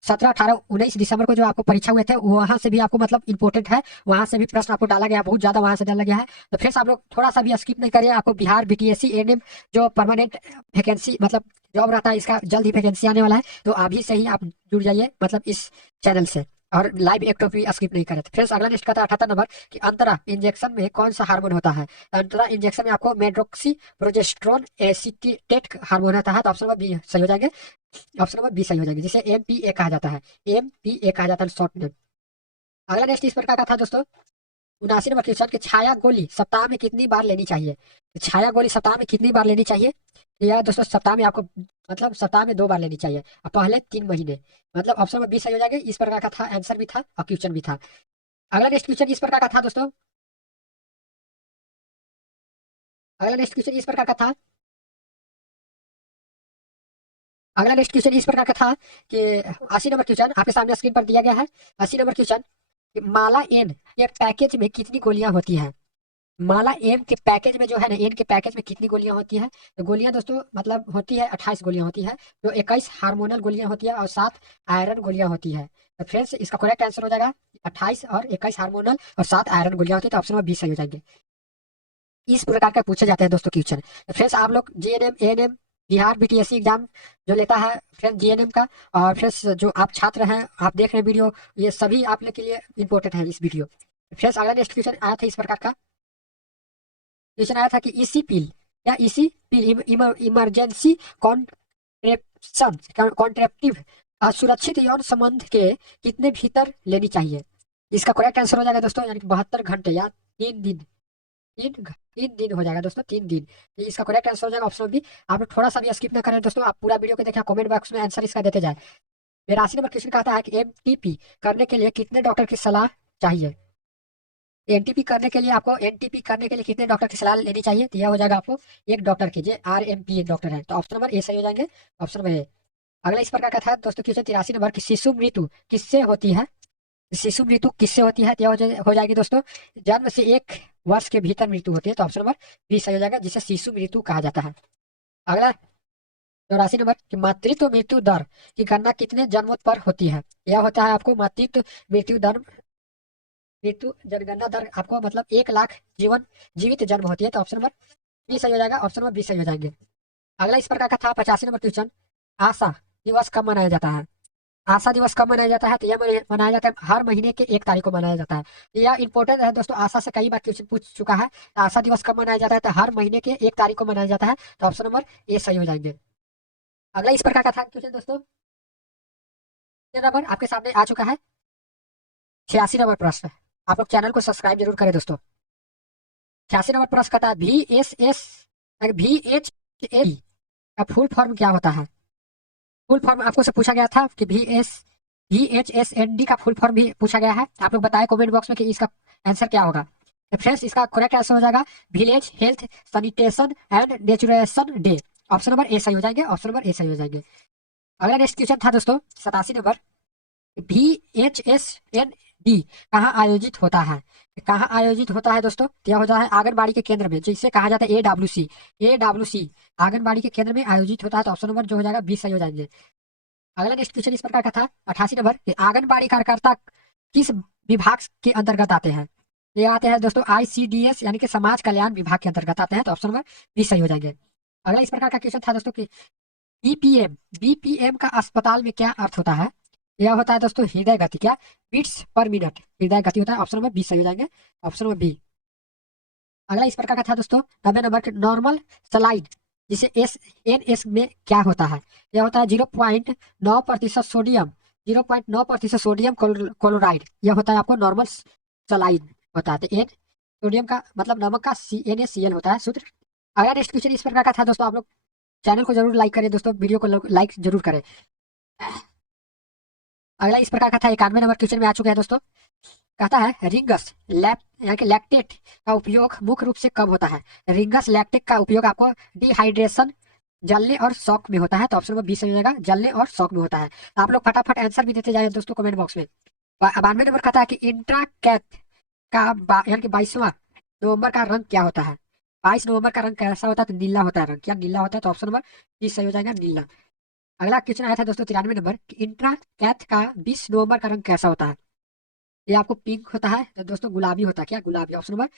17, 18, 19 दिसंबर को जो आपको परीक्षा हुए थे वहां से भी आपको मतलब इंपॉर्टेंट है, वहां से भी प्रश्न आपको डाला गया, बहुत ज्यादा वहां से डाला गया है। तो फ्रेंड्स आप लोग थोड़ा सा भी स्किप नहीं करिए। आपको बिहार BTSC ANM जो परमानेंट वैकेंसी मतलब जॉब रहता है, इसका जल्द ही वैकेंसी आने वाला है। तो अभी से ही आप जुड़ जाइए मतलब इस चैनल से, और लाइव एक भी स्किप नहीं करे। फ्रेंड्स अगला नेक्स्ट का था 78 नंबर कि अंतरा इंजेक्शन में कौन सा हार्मोन होता है? अंतरा इंजेक्शन में आपको मेड्रोक्सी प्रोजेस्टेरोन एसिटेट हार्मोन रहता है। तो ऑप्शन नंबर बी सही हो जाएंगे, ऑप्शन नंबर बी सही हो जाएगी, जिसे MPA कहा जाता है, MPA कहा जाता है शॉर्ट में। अगला नेक्स्ट इस प्रकार का था दोस्तों 79 नंबर क्वेश्चन कि छाया गोली सप्ताह में कितनी बार लेनी चाहिए? तो छाया गोली सप्ताह में कितनी बार लेनी चाहिए? तो यह दोस्तों सप्ताह में आपको मतलब सप्ताह में 2 बार लेनी चाहिए, और पहले 3 महीने, मतलब ऑप्शन नंबर बी सही हो जाएगा। इस प्रकार का था, आंसर भी था और क्वेश्चन भी था। अगला नेक्स्ट क्वेश्चन इस प्रकार का था दोस्तों, अगला नेक्स्ट क्वेश्चन इस प्रकार का था, अगला नेक्स्ट क्वेश्चन इस प्रकार का था कि 80 नंबर क्वेश्चन आपके सामने स्क्रीन पर दिया गया है। 80 नंबर क्वेश्चन, माला एन ये पैकेज में कितनी गोलियां होती हैं? माला एम के पैकेज में जो है ना, एन के पैकेज में कितनी गोलियां होती है? तो गोलियां दोस्तों मतलब होती है 28 गोलियां होती है, जो 21 हार्मोनल गोलियां होती है और 7 आयरन गोलियां होती है। तो फ्रेंड्स इसका करेक्ट आंसर हो जाएगा 28 और 21 हार्मोनल और 7 आयरन गोलियां होती है। तो ऑप्शन नंबर 20 सही हो जाएंगे। इस प्रकार का पूछे जाते हैं दोस्तों क्वेश्चन। तो फ्रेंड्स आप लोग GNM ANM Bihar BTSC exam जो लेता है फ्रेंड्स GNM का, और फ्रेंड्स जो आप छात्र हैं आप देख रहे हैं वीडियो, ये सभी आप लोग के लिए इंपॉर्टेंट है इस वीडियो। फ्रेंड्स अगला नेक्स्ट क्वेश्चन आया था इस प्रकार का, क्वेश्चन आया था कि इसी पिल या इसी पिल इमरजेंसी कॉन्ट्रेप्शन कॉन्ट्रेप्टिव सुरक्षित यौन संबंध के कितने भीतर लेनी चाहिए? इसका करेक्ट आंसर हो जाएगा दोस्तों, यानी कि 72 घंटे या 3 दिन, 3 दिन हो जाएगा दोस्तों, 3 दिन। तो इसका करेक्ट आंसर हो जाएगा ऑप्शन बी। आप लोग थोड़ा सा भी स्किप ना करें दोस्तों, आप पूरा वीडियो को देखें, कमेंट बॉक्स में आंसर इसका देते जाए। 82 नंबर क्वेश्चन कहता है कि MTP करने के लिए कितने डॉक्टर की सलाह चाहिए? एनटीपी करने के लिए आपको एनटीपी करने के लिए कितने डॉक्टर की सलाह लेनी चाहिए? तो यह हो जाएगा आपको 1 डॉक्टर की, जे RMP एक डॉक्टर है। तो ऑप्शन नंबर ए सही हो जाएंगे, ऑप्शन नंबर ए। अगला इस प्रकार का था दोस्तों क्वेश्चन 83 नंबर की शिशु मृत्यु किससे होती है? शिशु मृत्यु किससे होती है? तो यह हो जाएगी दोस्तों जन्म से 1 वर्ष के भीतर मृत्यु होती है। तो ऑप्शन नंबर बी सही हो जाएगा, जिसे शिशु मृत्यु कहा जाता है। अगला 84 नंबर कि मातृत्व मृत्यु दर की गणना कितने जन्मों पर होती है? यह होता है आपको मातृत्व मृत्यु जनगणना दर आपको मतलब 1 लाख जीवित जन्म होती है। तो ऑप्शन नंबर बी सही हो जाएगा, ऑप्शन नंबर बी सही हो जाएंगे। अगला इस प्रकार का था 85 नंबर क्वेश्चन, आशा दिवस कब मनाया जाता है? आशा दिवस कब मनाया जाता है? तो यह मनाया जाता है हर महीने के 1 तारीख को मनाया जाता है। तो यह इंपॉर्टेंट है दोस्तों, आशा से कई बार क्वेश्चन पूछ चुका है। आशा दिवस कब मनाया जाता है? तो हर महीने के 1 तारीख को मनाया जाता है। तो ऑप्शन नंबर ए सही हो जाएंगे। अगला इस प्रकार का था क्वेश्चन दोस्तों, ये नंबर आपके सामने आ चुका है 86 नंबर प्रश्न। आप लोग चैनल को सब्सक्राइब जरूर करें दोस्तों। 86 नंबर प्रश्न का था VHS का फुल फॉर्म क्या होता है? फुल फॉर्म आपको से पूछा गया था कि VHSND का फुल फॉर्म भी पूछा गया है। आप लोग बताएं कमेंट बॉक्स में कि इसका आंसर क्या होगा। तो फ्रेंड्स इसका करेक्ट आंसर हो जाएगा village health sanitation and nutrition day. Option number A सही हो जाएंगे, ऑप्शन नंबर ए सही हो जाएंगे। अगला नेक्स्ट क्वेश्चन था दोस्तों 87 नंबर, VHSND कहाँ आयोजित होता है? कहाँ आयोजित होता है दोस्तों? तो यह होता है आंगनबाड़ी के केंद्र में, जिसे कहा जाता है AWC आंगनबाड़ी के केंद्र में आयोजित होता है। तो ऑप्शन नंबर जो हो जाएगा 20 सही हो जाएंगे। अगला नेक्स्ट क्वेश्चन इस प्रकार का था 88 नंबर कि आंगनबाड़ी कार्यकर्ता किस विभाग के अंतर्गत आते हैं? ये आते हैं दोस्तों ICDS यानी कि समाज कल्याण विभाग के अंतर्गत आते हैं। तो ऑप्शन नंबर 20 सही हो जाएंगे। अगला इस प्रकार का क्वेश्चन था दोस्तों कि BPM का अस्पताल में क्या अर्थ होता है? यह होता है दोस्तों हृदय गति, क्या बीट्स पर मिनट हृदय गति होता है। ऑप्शन नंबर 20 सही हो जाएंगे, ऑप्शन नंबर बी। अगला इस प्रकार का था दोस्तों 90 नंबर के नॉर्मल सलाइन जिसे NS में क्या होता है? यह होता है 0.9% सोडियम, 0.9% सोडियम क्लोराइड। यह होता है आपको नॉर्मल सलाइन होता है। तो एन सोडियम का मतलब नमक का NaCl होता है सूत्र। अगला नेक्स्ट क्वेश्चन इस प्रकार का था दोस्तों, आप लोग चैनल को जरूर लाइक करें दोस्तों, वीडियो को लाइक जरूर करें। अगला इस प्रकार का था, 91 नंबर क्वेश्चन में आ चुके हैं दोस्तों। कहता है रिंगस यानी कि लैक्टेट का उपयोग मुख्य रूप से कब होता है? रिंगस लैक्टेट का उपयोग आपको डिहाइड्रेशन, जलने और शॉक में होता है। तो ऑप्शन नंबर बी सही हो जाएगा, जलने और शॉक में होता है। तो आप लोग फटाफट आंसर भी देते जाइए दोस्तों कमेंट बॉक्स में। 92 नंबर कहता है कि इंट्रा कैथ का यानी कि 22वां नवंबर का रंग क्या होता है? 22 नवंबर का रंग कैसा होता है? तो नीला होता है रंग। क्या नीला होता है? तो ऑप्शन नंबर बी सही हो जाएगा, नीला। अगला क्वेश्चन आया था दोस्तों 93 नंबर कि इंट्रा कैथ का 20 नवंबर का रंग कैसा होता है? ये आपको पिंक होता है तो दोस्तों गुलाबी होता है। क्या? गुलाबी। ऑप्शन नंबर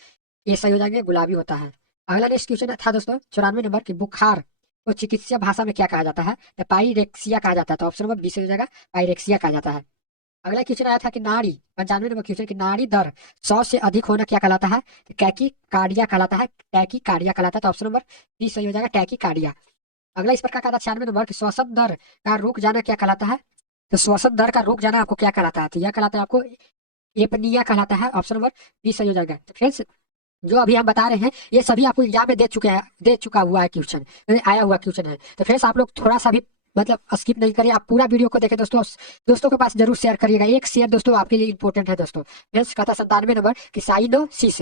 ए सही हो जाएंगे, गुलाबी होता है। अगला नेक्स्ट क्वेश्चन था दोस्तों 94 नंबर की बुखार को चिकित्सीय भाषा में क्या कहा जाता है? तो पाइरेक्सिया कहा जाता है। तो ऑप्शन नंबर बी सही हो जाएगा, पाइरेक्सिया कहा जाता है। अगला क्वेश्चन आया था कि नाड़ी 95 नंबर क्वेश्चन की नाड़ी दर 100 से अधिक होना क्या कहलाता है? तो टैकी कार्डिया कहलाता है, टैकी कार्डिया कहलाता है। तो ऑप्शन नंबर बी सही हो जाएगा, टैकी कार्डिया। अगला इस प्रकार का था 96 नंबर की श्वसन दर का रुक जाना क्या कहलाता है? तो श्वसन दर का रुक जाना आपको क्या कहलाता है? तो यह कहलाता है आपको एपनिया कहलाता है। ऑप्शन नंबर बी सही हो जाएगा। तो फ्रेंड्स जो अभी हम बता रहे हैं ये सभी आपको एग्जाम में दे चुका हुआ है क्वेश्चन, आया हुआ क्वेश्चन है। तो फ्रेंड्स आप लोग थोड़ा सा भी मतलब स्किप नहीं करिए, आप पूरा वीडियो को देखें दोस्तों। दोस्तों के पास जरूर शेयर करिएगा, एक शेयर दोस्तों आपके लिए इंपॉर्टेंट है दोस्तों। फ्रेंड्स कहता 97 नंबर कि साइनोसिस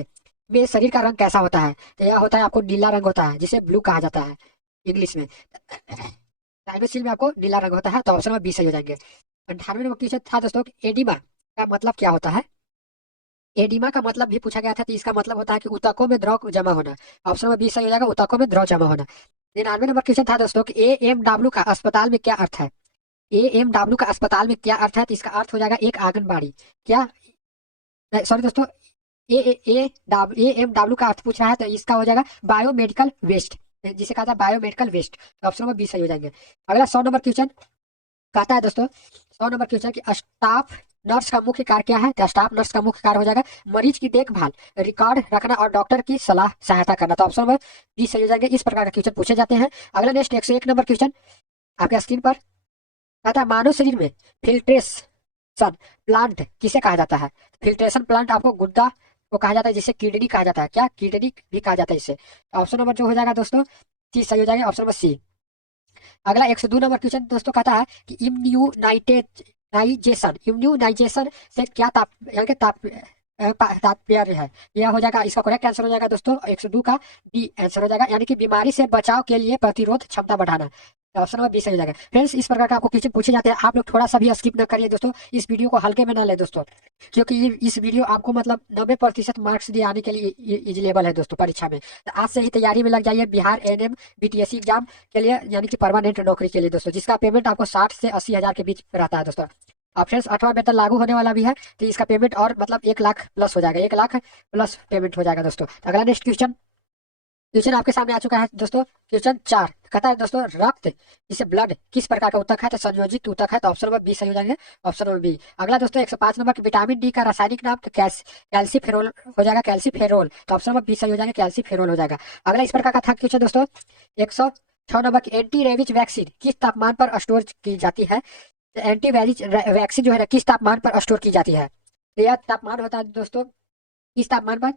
में शरीर का रंग कैसा होता है? तो यह होता है आपको नीला रंग होता है, जिसे ब्लू कहा जाता है इंग्लिश में। साइनोसिस में आपको नीला रंग होता है। तो ऑप्शन नंबर बी सही हो जाएंगे। 98 नंबर क्वेश्चन था दोस्तों एडिमा का मतलब क्या होता है? एडिमा का मतलब भी पूछा गया था। तो इसका मतलब होता है कि ऊतकों में द्रव जमा होना। ऑप्शन नंबर बी सही हो जाएगा, ऊतकों में द्रव जमा होना। 99 नंबर क्वेश्चन था दोस्तों कि AMW का अस्पताल में क्या अर्थ है? AMW का अस्पताल में क्या अर्थ है? तो इसका अर्थ हो जाएगा एक आंगनबाड़ी। क्या? सॉरी दोस्तों, AMW का अर्थ पूछ रहा है तो इसका हो जाएगा बायोमेडिकल वेस्ट, जिसे कहा था बायोमेडिकल वेस्ट। तो ऑप्शन नंबर बी सही हो जाएंगे। अगला 100 नंबर क्वेश्चन कहता है दोस्तों 100 नंबर क्वेश्चन की स्टाफ नर्स का मुख्य कार्य क्या है? तो स्टाफ नर्स का मुख्य कार्य हो जाएगा मरीज की देखभाल, रिकॉर्ड रखना और डॉक्टर की सलाह सहायता करना। तो ऑप्शन नंबर बी सही हो जाएंगे। इस प्रकार के क्वेश्चन पूछे जाते हैं। अगला नेक्स्ट 101 नंबर क्वेश्चन आपके स्क्रीन पर कहता है मानव शरीर में फिल्ट्रेशन प्लांट किसे कहा जाता है? फिल्ट्रेशन प्लांट आपको गुर्दा को कहा जाता है, जिसे किडनी कहा जाता है। क्या? किडनी भी कहा जाता है इसे। ऑप्शन नंबर जो हो जाएगा दोस्तों सी सही हो जाएगा, ऑप्शन नंबर सी। अगला 102 नंबर क्वेश्चन दोस्तों कहता है कि इम्यूनाइजेशन से क्या यानी कि तात्पर्य है? यह हो जाएगा, इसका करेक्ट आंसर हो जाएगा दोस्तों 102 का बी आंसर हो जाएगा, यानी कि बीमारी से बचाव के लिए प्रतिरोध क्षमता बढ़ाना। ऑप्शन नंबर बी सही हो जाएगा। फ्रेंड्स इस प्रकार का आपको क्वेश्चन पूछे जाते हैं, आप लोग थोड़ा सा भी स्किप न करिए दोस्तों, इस वीडियो को हल्के में ना ले दोस्तों, क्योंकि इस वीडियो आपको मतलब 90% मार्क्स दिए आने के लिए इजिलेबल है दोस्तों परीक्षा में। तो आज से ही तैयारी में लग जाइए बिहार ANM BTSC एग्जाम के लिए, यानी कि परमानेंट नौकरी के लिए दोस्तों, जिसका पेमेंट आपको 60 से 80 हजार के बीच रहता है दोस्तों। अब फ्रेंड्स 8वां वेतन लागू होने वाला भी है, तो इसका पेमेंट और मतलब 1 लाख प्लस हो जाएगा, 1 लाख प्लस पेमेंट हो जाएगा दोस्तों। तो अगला नेक्स्ट क्वेश्चन आपके सामने आ चुका है दोस्तों। क्वेश्चन 4 कहता है दोस्तों रक्त जिसे ब्लड किस प्रकार का ऊतक है? तो संयोजित ऊतक है। तो ऑप्शन नंबर बी सही हो जाएंगे, ऑप्शन नंबर बी। अगला दोस्तों 105 नंबर की विटामिन डी का रासायनिक नाम तो कैल्सीफेरोल हो जाएगा, कैल्सीफेरोल। तो ऑप्शन नंबर बी सही हो जाएगा, कैल्सीफेरोल हो जाएगा। अगला इस प्रकार का था क्वेश्चन दोस्तों 106 नंबर की एंटी रेबीज वैक्सीन किस तापमान पर स्टोर की जाती है? एंटी रेबीज वैक्सीन जो है ना किस तापमान पर स्टोर की जाती है? तो यह तापमान होता है दोस्तों इस तापमान पर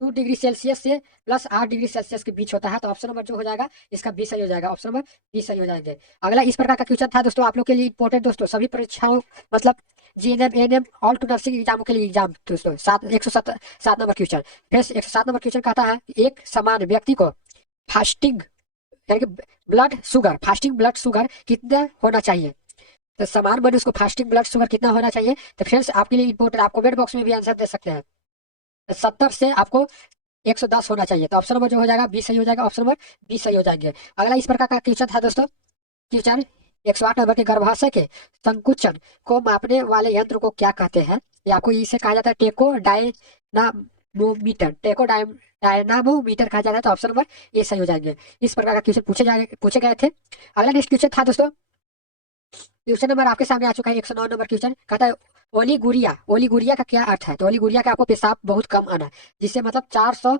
2 डिग्री सेल्सियस से +8 डिग्री सेल्सियस के बीच होता है। तो ऑप्शन नंबर जो हो जाएगा इसका बी सही हो जाएगा, ऑप्शन नंबर बी सही हो जाएंगे। अगला इस प्रकार का क्वेश्चन था दोस्तों आप लोग के लिए इंपॉर्टेंट दोस्तों, सभी परीक्षाओं मतलब GNM ANM all two nursing एग्जामों के लिए एग्जाम दोस्तों 107 नंबर क्वेश्चन। फिर 107 नंबर क्वेश्चन कहता है एक समान व्यक्ति को फास्टिंग यानी कि फास्टिंग ब्लड शुगर कितना होना चाहिए? तो समान मनुष्य को फास्टिंग ब्लड शुगर कितना होना चाहिए? तो फ्रेंड्स आपके लिए इंपॉर्टेंट, आप कमेंट बॉक्स में भी आंसर दे सकते हैं। 70 से आपको 110 होना चाहिए। तो ऑप्शन नंबर जो हो जाएगा बी सही हो जाएगा, ऑप्शन नंबर बी सही हो जाएंगे। अगला इस प्रकार का क्वेश्चन था दोस्तों क्वेश्चन 108 नंबर के गर्भाशय के संकुचन को मापने वाले यंत्र को क्या कहते हैं? ये आपको इसे कहा जाता है टेको डायनामोमीटर कहा जाता है। तो ऑप्शन नंबर ए सही हो जाएंगे। इस प्रकार का क्वेश्चन पूछे गए थे। अगला नेक्स्ट क्वेश्चन था दोस्तों क्वेश्चन नंबर आपके सामने आ चुका है 109 नंबर क्वेश्चन कहता है ओलीगुरिया का क्या अर्थ है? तो ओलीगुरिया का आपको पेशाब बहुत कम आना, जिससे मतलब 400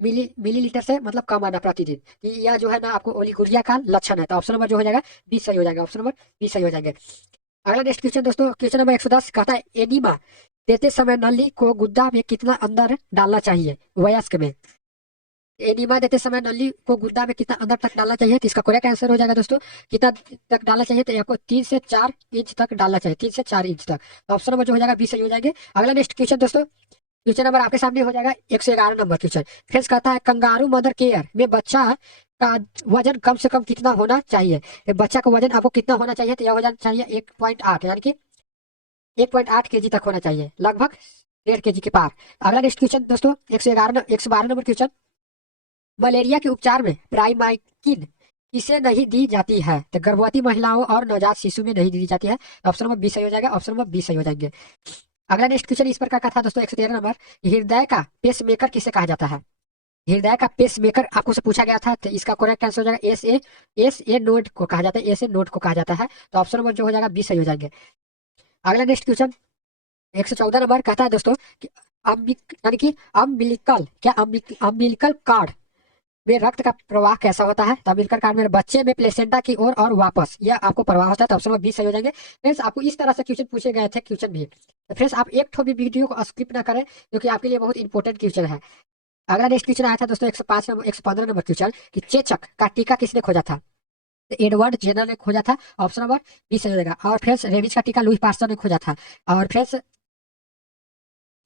मिलीलीटर से मतलब कम आना प्रतिदिन, यह जो है ना आपको ओलीगुरिया का लक्षण है। तो ऑप्शन नंबर जो हो जाएगा बी सही हो जाएगा, ऑप्शन नंबर बी सही हो जाएंगे। अगला नेक्स्ट क्वेश्चन दोस्तों क्वेश्चन नंबर 110 कहता है एनीमा देते समय नली को गुद्दा में कितना अंदर डालना चाहिए वयस्क में? एनीमा देते समय नली को गुद्दा में कितना अंदर तक डालना चाहिए, तो इसका करेक्ट आंसर हो जाएगा दोस्तों कितना तक डालना चाहिए, तो आपको 3 से 4 इंच तक डालना चाहिए, 3 से 4 इंच तक। तो ऑप्शन नंबर जो हो जाएगा 20 सही हो जाएंगे। अगला नेक्स्ट क्वेश्चन दोस्तों, क्वेश्चन नंबर आपके सामने हो जाएगा 111 नंबर क्वेश्चन। फ्रेंड्स कहता है कंगारू मदर केयर में बच्चा का वजन कम से कम कितना होना चाहिए, तो बच्चा का वजन आपको कितना होना चाहिए, तो यह हो जाना चाहिए 1.8, यानी कि 1.8 केजी तक होना चाहिए, लगभग 1.5 केजी के पार। अगला नेक्स्ट क्वेश्चन दोस्तों 112 नंबर क्वेश्चन, मलेरिया के उपचार में प्राइमाइकिन किसे नहीं दी जाती है, तो गर्भवती महिलाओं और नवजात शिशु में नहीं दी जाती है। ऑप्शन नंबर 20 सही हो जाएगा, ऑप्शन नंबर 20 सही हो जाएंगे। अगला नेक्स्ट क्वेश्चन इस प्रकार का था दोस्तों 113 नंबर, हृदय का पेस मेकर किसे कहा जाता है, हृदय का पेस मेकर आपको से पूछा गया था, तो इसका करेक्ट आंसर हो जाएगा एस ए नोड को कहा जाता है, एस ए नोड को कहा जाता है। तो ऑप्शन नंबर जो हो जाएगा 20 सही हो जाएंगे। अगला नेक्स्ट क्वेश्चन 114 नंबर कहता है दोस्तों कि यानी कि अम्बिलिकल कार्ड में रक्त का प्रवाह कैसा होता है, तो अम्बिलिकल कार्ड में बच्चे में प्लेसेंटा की ओर और वापस यह आपको प्रवाह होता है। तो ऑप्शन नंबर 20 सही हो जाएंगे। फ्रेंड्स आपको इस तरह से क्वेश्चन पूछे गए थे क्वेश्चन भी, तो फ्रेंड्स आप एक ठो भी वीडियो को स्किप ना करें, क्योंकि आपके लिए बहुत इंपॉर्टेंट क्वेश्चन है। अगला नेक्स्ट क्वेश्चन आया था दोस्तों 105 नंबर 115 नंबर क्वेश्चन कि चेचक का टीका किसने खोजा था, तो एडवर्ड जेनर ने खोजा था। ऑप्शन नंबर 20 सही हो जाएगा। और फ्रेंड्स रेबीज का टीका लुई पास्टर ने खोजा था। और फ्रेंड्स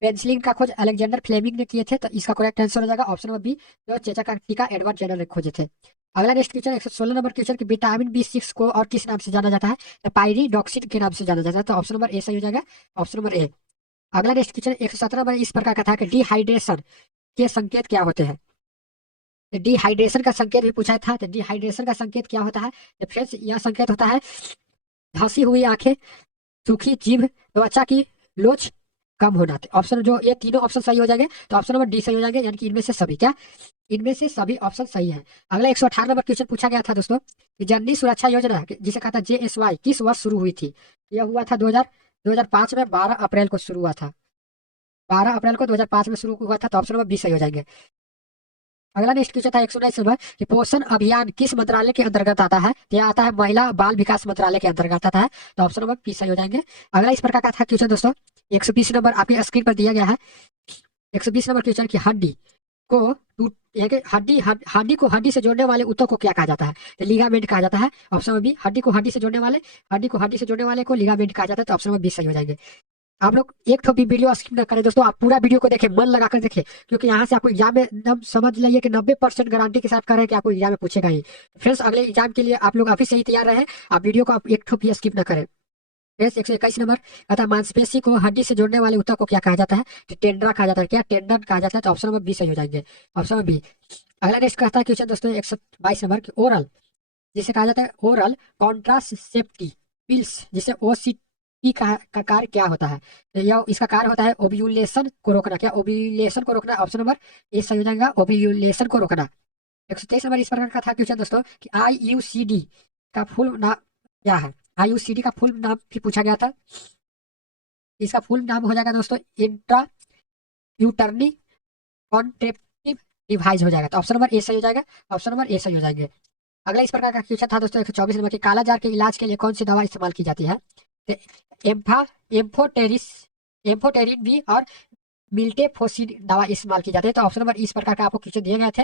पेनिसिलिन का खोज अलेक्जेंडर फ्लेमिंग ने किए थे, तो इसका करेक्ट आंसर हो जाएगा ऑप्शन नंबर बी, जो चेचक का टीका एडवर्ड जेनर ने खोजे थे। अगला नेक्स्ट क्वेश्चन 116 नंबर क्वेश्चन कि विटामिन बी 6 को और किस नाम से जाना जाता है, तो पायरिडॉक्सिन के नाम से जाना जाता है। तो ऑप्शन नंबर ए सही हो जाएगा, ऑप्शन नंबर ए। अगला नेक्स्ट क्वेश्चन 117 नंबर इस प्रकार का था कि डिहाइड्रेशन के संकेत क्या होते हैं, तो डिहाइड्रेशन का संकेत भी पूछा था, तो डिहाइड्रेशन का संकेत क्या होता है, तो फ्रेंड्स यह संकेत होता है धंसी हुई आंखें, सूखी जीभ, त्वचा की लोच कम होना। ऑप्शन जो ये तीनों ऑप्शन सही हो जाएंगे, तो ऑप्शन नंबर डी सही हो जाएंगे, यानी कि इनमें से सभी क्या, इनमें से सभी ऑप्शन सही है। अगला 118 नंबर क्वेश्चन पूछा गया था दोस्तों कि जननी सुरक्षा योजना जिसे कहा था JSY किस वर्ष शुरू हुई थी, यह हुआ था 2005 में 12 अप्रैल को शुरू हुआ था, 12 अप्रैल को 2005 में शुरू हुआ था। तो ऑप्शन नंबर 20 सही हो जाएंगे। अगला नेक्स्ट क्वेश्चन था 119 नंबर कि पोषण अभियान किस मंत्रालय के अंतर्गत आता है, तो यह आता है महिला बाल विकास मंत्रालय के अंतर्गत आता है। तो ऑप्शन नंबर 20 सही हो जाएंगे। अगला इस प्रकार का था क्वेश्चन दोस्तों 120 नंबर आपके स्क्रीन पर दिया गया है। 120 नंबर क्वेश्चन की हड्डी को टूट यानी कि हड्डी को हड्डी से जोड़ने वाले ऊतक को क्या कहा जाता है, तो लिगामेंट कहा जाता है। ऑप्शन नंबर बी, हड्डी को हड्डी से जोड़ने वाले को लिगामेंट कहा जाता है। तो ऑप्शन नंबर 20 सही हो जाएंगे। आप लोग एक तो भी वीडियो स्किप न करें दोस्तों, आप पूरा वीडियो को देखें, मन लगाकर देखें, क्योंकि यहाँ से आपको एग्जाम में एकदम समझ लिया कि 90% गारंटी के साथ कर रहे हैं कि आपको एग्जाम में पूछेगा ही। फ्रेंड्स अगले एग्जाम के लिए आप लोग अभी से ही तैयार रहे, आप वीडियो को आप एक ठो भी स्किप न करें। फ्रेंड्स 121 नंबर कहता है मांसपेशी को हड्डी से जोड़ने वाले ऊतक को क्या कहा जाता है, तो टेंड्रा कहा जाता है, क्या टेंडन कहा जाता है। तो ऑप्शन नंबर बी सही हो जाएंगे, ऑप्शन नंबर बी। अगला नेक्स्ट कहता है क्वेश्चन दोस्तों 122 नंबर की ओरल जिसे कहा जाता है ओरल कॉन्ट्रासेप्टिव पिल्स जिसे OCT का कार्य क्या होता है, तो यह इसका कार्य होता है ओव्यूलेशन को रोकना, क्या ओव्यूलेशन को रोकना। ऑप्शन नंबर ए सही हो जाएगा, ओव्यूलेशन को रोकना। 123 नंबर इस प्रकार का था क्वेश्चन दोस्तों कि IUCD का फुल नाम क्या है, IUCD का फुल नाम भी पूछा गया था। इसका फुल नाम हो जाएगा दोस्तों इंट्रा यूटरनी कॉन्ट्रेप्टिव डिवाइस हो जाएगा। तो ऑप्शन नंबर ए सही हो जाएगा, ऑप्शन नंबर ए सही हो जाएंगे। अगला इस प्रकार का क्वेश्चन था दोस्तों 124 नंबर की काला जार के इलाज के लिए कौन सी दवा इस्तेमाल की जाती है, तो एम्फोटेरिन बी और मिल्टेफोसिड दवा इस्तेमाल की जाती है। तो ऑप्शन नंबर इस प्रकार का आपको क्वेश्चन दिए गए थे।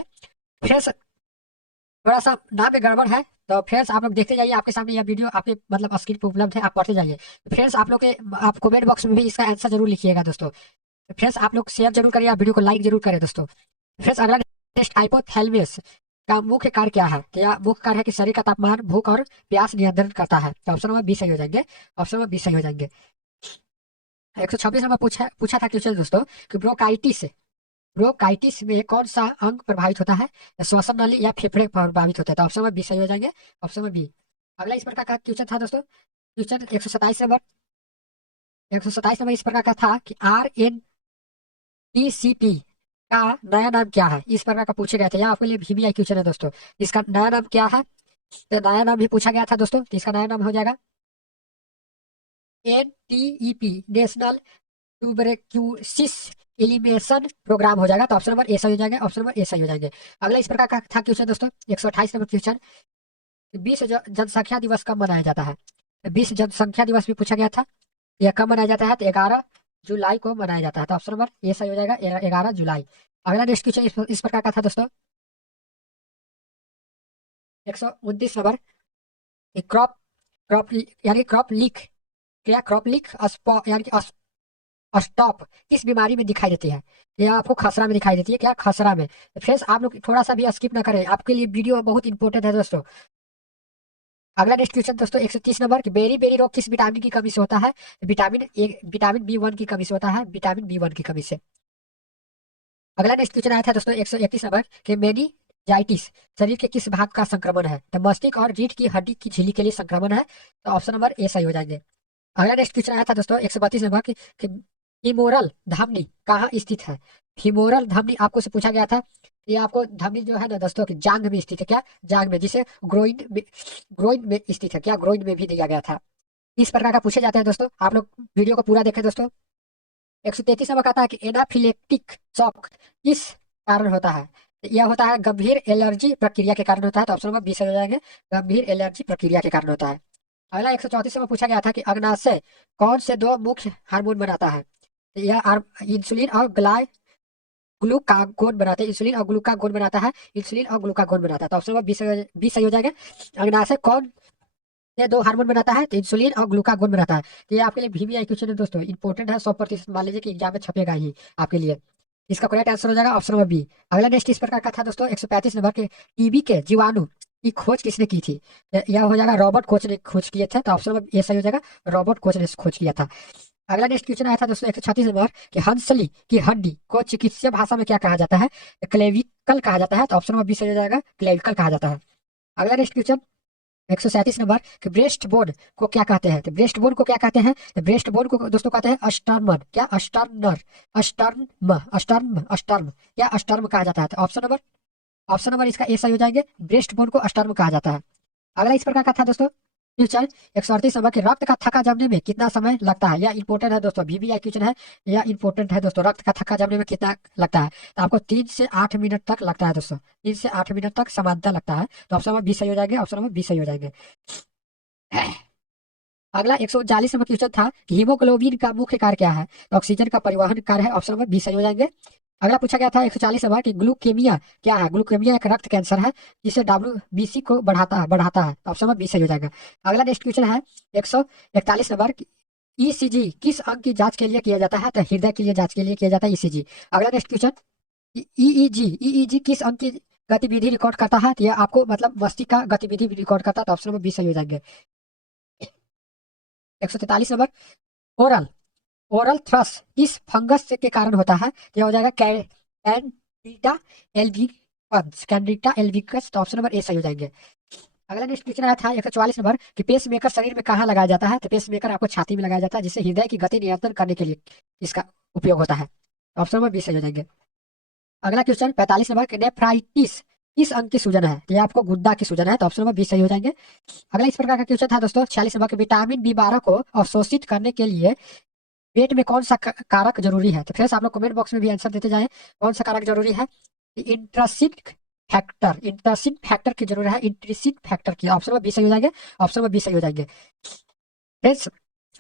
फ्रेंड्स थोड़ा सा नाम में गड़बड़ है, तो फ्रेंड्स आप लोग देखते जाइए, आपके सामने यह वीडियो आपके मतलब स्क्रीन पर उपलब्ध है, आप पढ़ते जाइए। फ्रेंड्स आप लोग के आप कमेंट बॉक्स में भी इसका आंसर जरूर लिखिएगा दोस्तों। फ्रेंड्स आप लोग शेयर जरूर करिए, आप वीडियो को लाइक जरूर करें दोस्तों। फ्रेंड्स अगला नेक्स्ट हाइपोथैलेमस का मुख्य कार्य क्या है, तो यह मुख्य कार्य है कि शरीर का तापमान, भूख और प्यास नियंत्रण करता है। तो ऑप्शन नंबर 20 सही हो जाएंगे, ऑप्शन नंबर 20 सही हो जाएंगे। 126 नंबर पूछा था क्वेश्चन दोस्तों कि ब्रोंकाइटिस में कौन सा अंग प्रभावित होता है, श्वसन नली या फेफड़े प्रभावित होते हैं। तो ऑप्शन नंबर 20 सही हो जाएंगे, ऑप्शन नंबर बी। अगला इस प्रकार का क्वेश्चन था दोस्तों क्वेश्चन 127 नंबर इस प्रकार का था कि RNTCP का नया नाम क्या है, इस प्रकार का पूछे गए थे। यहाँ आपके लिए VBI क्वेश्चन है दोस्तों, इसका नया नाम क्या है, तो नया नाम भी पूछा गया था दोस्तों, तो इसका नया नाम हो जाएगा NTEP नेशनल ट्यूबरक्यूसिस एलिमिनेशन प्रोग्राम हो जाएगा। तो ऑप्शन नंबर ए सही हो जाएगा, ऑप्शन नंबर ए सही हो जाएंगे। अगला इस प्रकार का था क्वेश्चन दोस्तों 128 नंबर क्वेश्चन 20 जनसंख्या दिवस कब मनाया जाता है, 20 जनसंख्या दिवस भी पूछा गया था, यह कब मनाया जाता है, तो 11 जुलाई को मनाया जाता है। तो ऑप्शन नंबर ए सही हो जाएगा, 11 जुलाई। अगला नेक्स्ट क्वेश्चन इस प्रकार का था दोस्तों 129 नंबर, क्रॉप क्रॉप यानी क्रॉप लीक, क्या क्रॉप लीक यानी कि स्टॉप किस बीमारी में दिखाई देती है? ये आपको खसरा में दिखाई देती है, क्या खसरा में? तो फ्रेंड्स आप लोग थोड़ा सा भी स्किप ना करें, आपके लिए वीडियो बहुत इंपॉर्टेंट है दोस्तों। अगला नेक्स्ट क्वेश्चन दोस्तों 130 नंबर कि बेरी बेरी रोग किस विटामिन की कमी से होता है? विटामिन B1 की कमी से होता है, विटामिन B1 की कमी से। अगला नेक्स्ट क्वेश्चन आया था दोस्तों 131 नंबर कि मेनिंजाइटिस शरीर के किस भाग का संक्रमण है? तो मस्तिष्क और रीढ़ की हड्डी की झिल्ली के लिए संक्रमण है, तो ऑप्शन नंबर ए सही हो जाएंगे। अगला नेक्स्ट क्वेश्चन आया था दोस्तों 132 नंबर कि फीमोरल धमनी कहाँ स्थित है? फीमोरल धमनी आपको से पूछा गया था, ये आपको धमनी जो है ना दोस्तों कि जांग में स्थित है, क्या जांग में, जिसे ग्रोइन में स्थित है, क्या ग्रोइन में भी दिया गया था। इस प्रकार का पूछे जाते हैं दोस्तों, आप लोग वीडियो को पूरा देखें दोस्तों। 133 नंबर कहता है कि एनाफिलेक्टिक शॉक किस कारण होता है? तो यह होता है गंभीर एलर्जी प्रक्रिया के कारण होता है, तो ऑप्शन नंबर 20 हो जाएंगे, गंभीर एलर्जी प्रक्रिया के कारण होता है। अगला 134 में पूछा गया था कि अग्नाशय कौन से दो मुख्य हार्मोन बनाता है? तो यह इंसुलिन और ग्लूकागोन बनाते हैं, इंसुलिन और ग्लूकागोन बनाता है, इंसुलिन और ग्लूकागोन बनाता है, तो ऑप्शन नंबर 20 सही हो जाएगा। अग्नाशय कौन ये दो हार्मोन बनाता है? तो इंसुलिन और ग्लूकागोन बनाता है। तो ये आपके लिए VVI क्वेश्चन है दोस्तों, इंपॉर्टेंट है, 100% मान लीजिए कि एग्जाम में छपेगा ही आपके लिए। इसका करेक्ट आंसर हो जाएगा ऑप्शन नंबर बी। अगला नेक्स्ट इस प्रकार का था दोस्तों 135 नंबर के टीबी के जीवाणु की खोज किसने की थी? यह हो जाएगा रॉबर्ट कोच ने खोज किए थे, तो ऑप्शन नंबर ए सही हो जाएगा, रॉबर्ट कोच ने खोज किया था। अगला नेक्स्ट क्वेश्चन आया था दोस्तों 136 नंबर कि हंसली की हड्डी को चिकित्सीय भाषा में क्या कहा जाता है? क्लेविकल कहा जाता है, तो ऑप्शन नंबर बी सही हो जाएगा, क्लेविकल कहा जाता है। अगला नेक्स्ट क्वेश्चन 137 नंबर कि ब्रेस्ट बोन को क्या कहते हैं? तो ब्रेस्ट बोन को क्या कहते हैं? तो ब्रेस्ट बोन को दोस्तों कहते हैं अस्टर्मन, क्या अस्टर्नर, अस्टर्म क्या अस्टर्म कहा जाता है, तो ऑप्शन नंबर इसका ए सही हो जाएंगे, ब्रेस्ट बोन को अस्टर्म कहा जाता है। अगला इस प्रकार का था दोस्तों फ्यूचर 138 नंबर के रक्त का थक्का जमने में कितना समय लगता है? यह इंपॉर्टेंट है दोस्तों, VVI क्वेश्चन है, यह इंपॉर्टेंट है दोस्तों, रक्त का थक्का जमने में कितना लगता है? तो आपको 3 से 8 मिनट तक लगता है दोस्तों, 3 से 8 मिनट तक समानता लगता है, तो ऑप्शन नंबर 20 सही हो जाएंगे, ऑप्शन नंबर 20 सही हो जाएंगे। अगला 139 नंबर क्वेश्चन था कि हीमोग्लोबिन का मुख्य कार्य क्या है? तो ऑक्सीजन का परिवहन कार्य है, ऑप्शन नंबर 20 सही हो जाएंगे। अगला पूछा गया था 140 नंबर कि ग्लूकेमिया क्या है? ग्लूकेमिया एक रक्त कैंसर है जिसे WBC को बढ़ाता है, ऑप्शन नंबर 20 सही हो जाएगा। अगला नेक्स्ट क्वेश्चन है 141 नंबर ECG किस अंग की जांच के लिए किया जाता है? तो हृदय के लिए जांच के लिए किया जाता है ECG। अगला नेक्स्ट क्वेश्चन EEG किस अंग की गतिविधि रिकॉर्ड करता है? तो यह आपको मतलब मस्तिष्क का गतिविधि रिकॉर्ड करता है, तो ऑप्शन नंबर 20 सही हो जाएंगे। 143 नंबर ओरल ओरल थ्रस किस फंगस के कारण होता है? तो यह हो जाएगा कैंडिडा एल्बिकस, कैंडिडा एल्बिकस, तो ऑप्शन नंबर ए सही हो जाएंगे। अगला नेक्स्ट क्वेश्चन आया था 144 नंबर कि पेस मेकर शरीर में कहाँ लगाया जाता है? तो पेस मेकर आपको छाती में लगाया जाता है, जिससे हृदय की गति नियंत्रण करने के लिए इसका उपयोग होता है, ऑप्शन नंबर 20 सही हो जाएंगे। अगला क्वेश्चन 45 नंबर कि नेफ्राइटिस किस अंग की सूजन है? तो ये आपको गुर्दा की सूजन है, तो ऑप्शन नंबर 20 सही हो जाएंगे। अगला इस प्रकार का क्वेश्चन था दोस्तों 46 नंबर के विटामिन B12 को अवशोषित करने के लिए पेट में कौन सा कारक जरूरी है? तो फ्रेंड्स आप लोग कमेंट बॉक्स में भी आंसर देते जाएं, कौन सा कारक जरूरी है? इंट्रासिक फैक्टर की जरूरत है, इंट्रिसिक फैक्टर की, ऑप्शन नंबर 20 सही हो जाएंगे, ऑप्शन नंबर 20 सही हो जाएंगे। फ्रेंड्स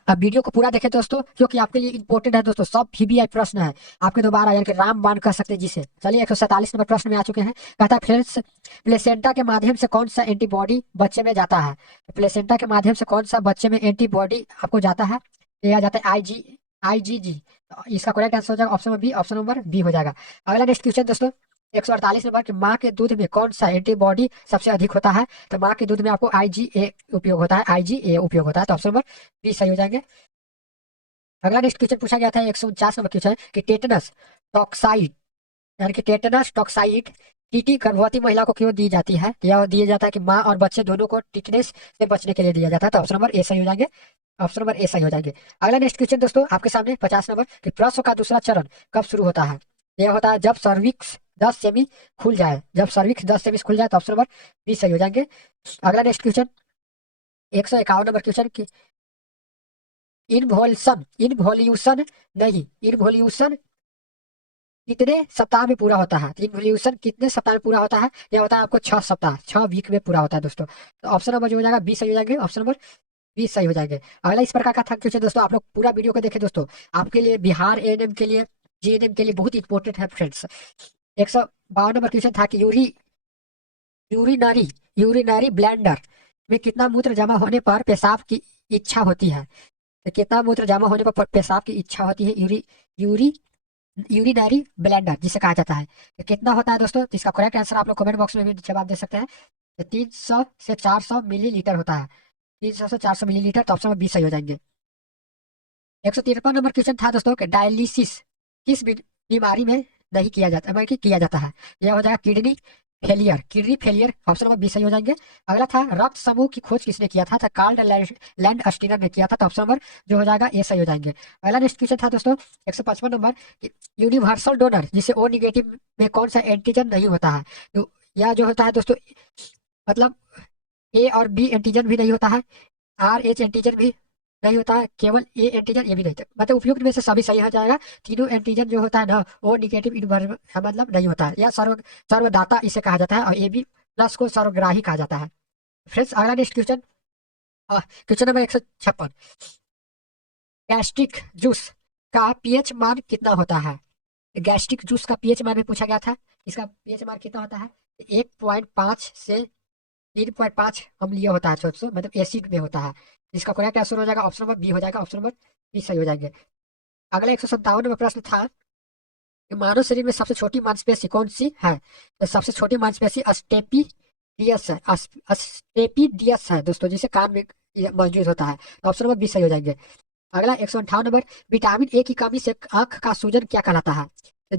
अब वीडियो को पूरा देखें दोस्तों, क्योंकि आपके लिए इंपॉर्टेंट है दोस्तों, सब VVI प्रश्न है आपके दोबारा, यानी कि रामबाण कह सकते हैं जिसे। चलिए 147 नंबर प्रश्न में आ चुके हैं, कहता है फ्रेंड्स प्लेसेंटा के माध्यम से कौन सा एंटीबॉडी बच्चे में जाता है? प्लेसेंटा के माध्यम से कौन सा बच्चे में एंटीबॉडी आपको जाता है? ये आ जाता है IgG। इसका करेक्ट आंसर हो जाएगा option number B, option number B हो जाएगा। अगला नेक्स्ट क्वेश्चन दोस्तों 148 नंबर कि माँ के दूध में कौन सा एंटीबॉडी सबसे अधिक होता है? तो माँ के दूध में आपको IgA उपयोग होता है, IgA उपयोग होता है, तो ऑप्शन नंबर बी सही हो जाएंगे। अगला नेक्स्ट क्वेश्चन पूछा गया था 149 नंबर क्वेश्चन कि टेटनस टॉक्साइड, यानी कि टेटनस टॉक्साइड टीटी गर्भवती महिला को क्यों दी जाती है? तो यह दिया जाता है कि माँ और बच्चे दोनों को टिटनेस से बचने के लिए दिया जाता है, तो ऑप्शन नंबर ए सही हो जाएंगे, ऑप्शन नंबर ए सही हो जाएंगे। अगला नेक्स्ट क्वेश्चन दोस्तों आपके सामने 50 नंबर कि प्रसव का दूसरा चरण कब शुरू होता है? यह होता है जब सर्विक्स 10 सेमी खुल जाए, जब सर्विक्स 10 सेमी खुल जाए, तो ऑप्शन नंबर बी सही हो जाएंगे। अगला नेक्स्ट क्वेश्चन 151 नंबर क्वेश्चन की इन्वोल्यूशन नहीं, इन्वोल्यूशन कितने सप्ताह में पूरा होता है? तो इन्वोल्यूशन कितने सप्ताह में पूरा होता है? यह होता है आपको 6 सप्ताह, 6 वीक में पूरा होता है दोस्तों, तो ऑप्शन नंबर जो हो जाएगा 20 सही हो जाएंगे, ऑप्शन नंबर 20 सही हो जाएंगे। अगला इस प्रकार का था क्वेश्चन दोस्तों, आप लोग पूरा वीडियो को देखें दोस्तों, आपके लिए बिहार ANM के लिए, GNM के लिए बहुत इंपॉर्टेंट है फ्रेंड्स। 152 नंबर क्वेश्चन था कि यूरिनरी यूरिनरी ब्लैंडर में कितना मूत्र जमा होने पर पेशाब की इच्छा होती है? तो कितना मूत्र जमा होने पर पेशाब की इच्छा होती है यूरी यूरिनरी ब्लेंडर जिसे कहा जाता है? तो कितना होता है दोस्तों? तो इसका करेक्ट आंसर आप लोग कमेंट बॉक्स में भी जवाब दे सकते हैं। तो 300 से 400 मिलीलीटर होता है। 300 से 400 मिलीलीटर, तो ऑप्शन में 20 सही हो जाएंगे। 153 नंबर क्वेश्चन था दोस्तों कि डायलिसिस किस बीमारी में नहीं किया जाता, मतलब कि किया जाता है? यह हो जाएगा किडनी फेलियर, ऑप्शन नंबर 20 सही हो जाएंगे। अगला था रक्त समूह की खोज किसने किया था? तो कार्ल लैंड स्टीनर ने किया था, तो ऑप्शन नंबर जो हो जाएगा ए सही हो जाएंगे। अगला नेक्स्ट क्वेश्चन था दोस्तों 155 नंबर, यूनिवर्सल डोनर जिसे ओ निगेटिव में कौन सा एंटीजन नहीं होता है? तो यह जो होता है दोस्तों, मतलब ए और बी एंटीजन भी नहीं होता है, आर एच एंटीजन भी नहीं होता है, केवल ए एंटीजन ये भी नहीं था, मतलब उपयुक्त में से सभी सही हो जाएगा। तीनों एंटीजन जो होता है ना वो निगेटिव मतलब नहीं होता है, या सर्वदाता इसे कहा जाता है, और ए बी प्लस को सर्वग्राही कहा जाता है। फ्रेंड्स अगला next question, question number 156, gastric juice का पीएच मान कितना होता है? गैस्ट्रिक जूस का पीएच मान में पूछा गया था, इसका पीएच मान कितना होता है? 1.5 से 3.5 अम्लीय होता है, मतलब एसिड में होता है। इसका करेक्ट आंसर हो जाएगा ऑप्शन नंबर बी हो जाएगा, ऑप्शन नंबर बी सही हो जाएंगे। अगला 157 नंबर प्रश्न था कि मानव शरीर में सबसे छोटी मांसपेशी कौन सी है? तो सबसे छोटी मांसपेशी अस्टेपिडियस है, अस्टेपिडियस है दोस्तों, जिसे कान में मौजूद होता है, तो ऑप्शन नंबर बी सही हो जाएंगे। अगला 158 नंबर, विटामिन ए की कमी से आंख का सूजन क्या कहलाता है? तो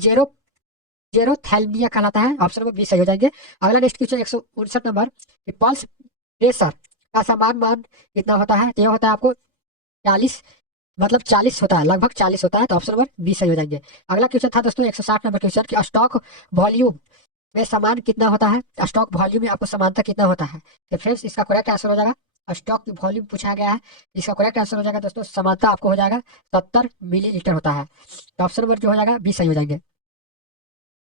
जेरोथैल्मिया कहलाता है, ऑप्शन नंबर बी सही हो जाएंगे। अगला next question 159 number, pulse pressure का समान मान कितना होता है? तो यह होता है आपको 40, मतलब 40 होता है, लगभग 40 होता है, तो ऑप्शन नंबर बी सही हो जाएंगे। अगला क्वेश्चन था दोस्तों 160 नंबर क्वेश्चन कि स्टॉक वॉल्यूम में समान कितना होता है? स्टॉक वॉल्यूम में आपको समानता कितना होता है? तो फ्रेंड्स इसका करेक्ट आंसर हो जाएगा, स्टॉक की वॉल्यूम पूछा गया है, इसका करेक्ट आंसर हो जाएगा दोस्तों, समानता आपको हो जाएगा 70 मिलीलीटर होता है, तो ऑप्शन नंबर जो हो जाएगा बी सही हो जाएंगे।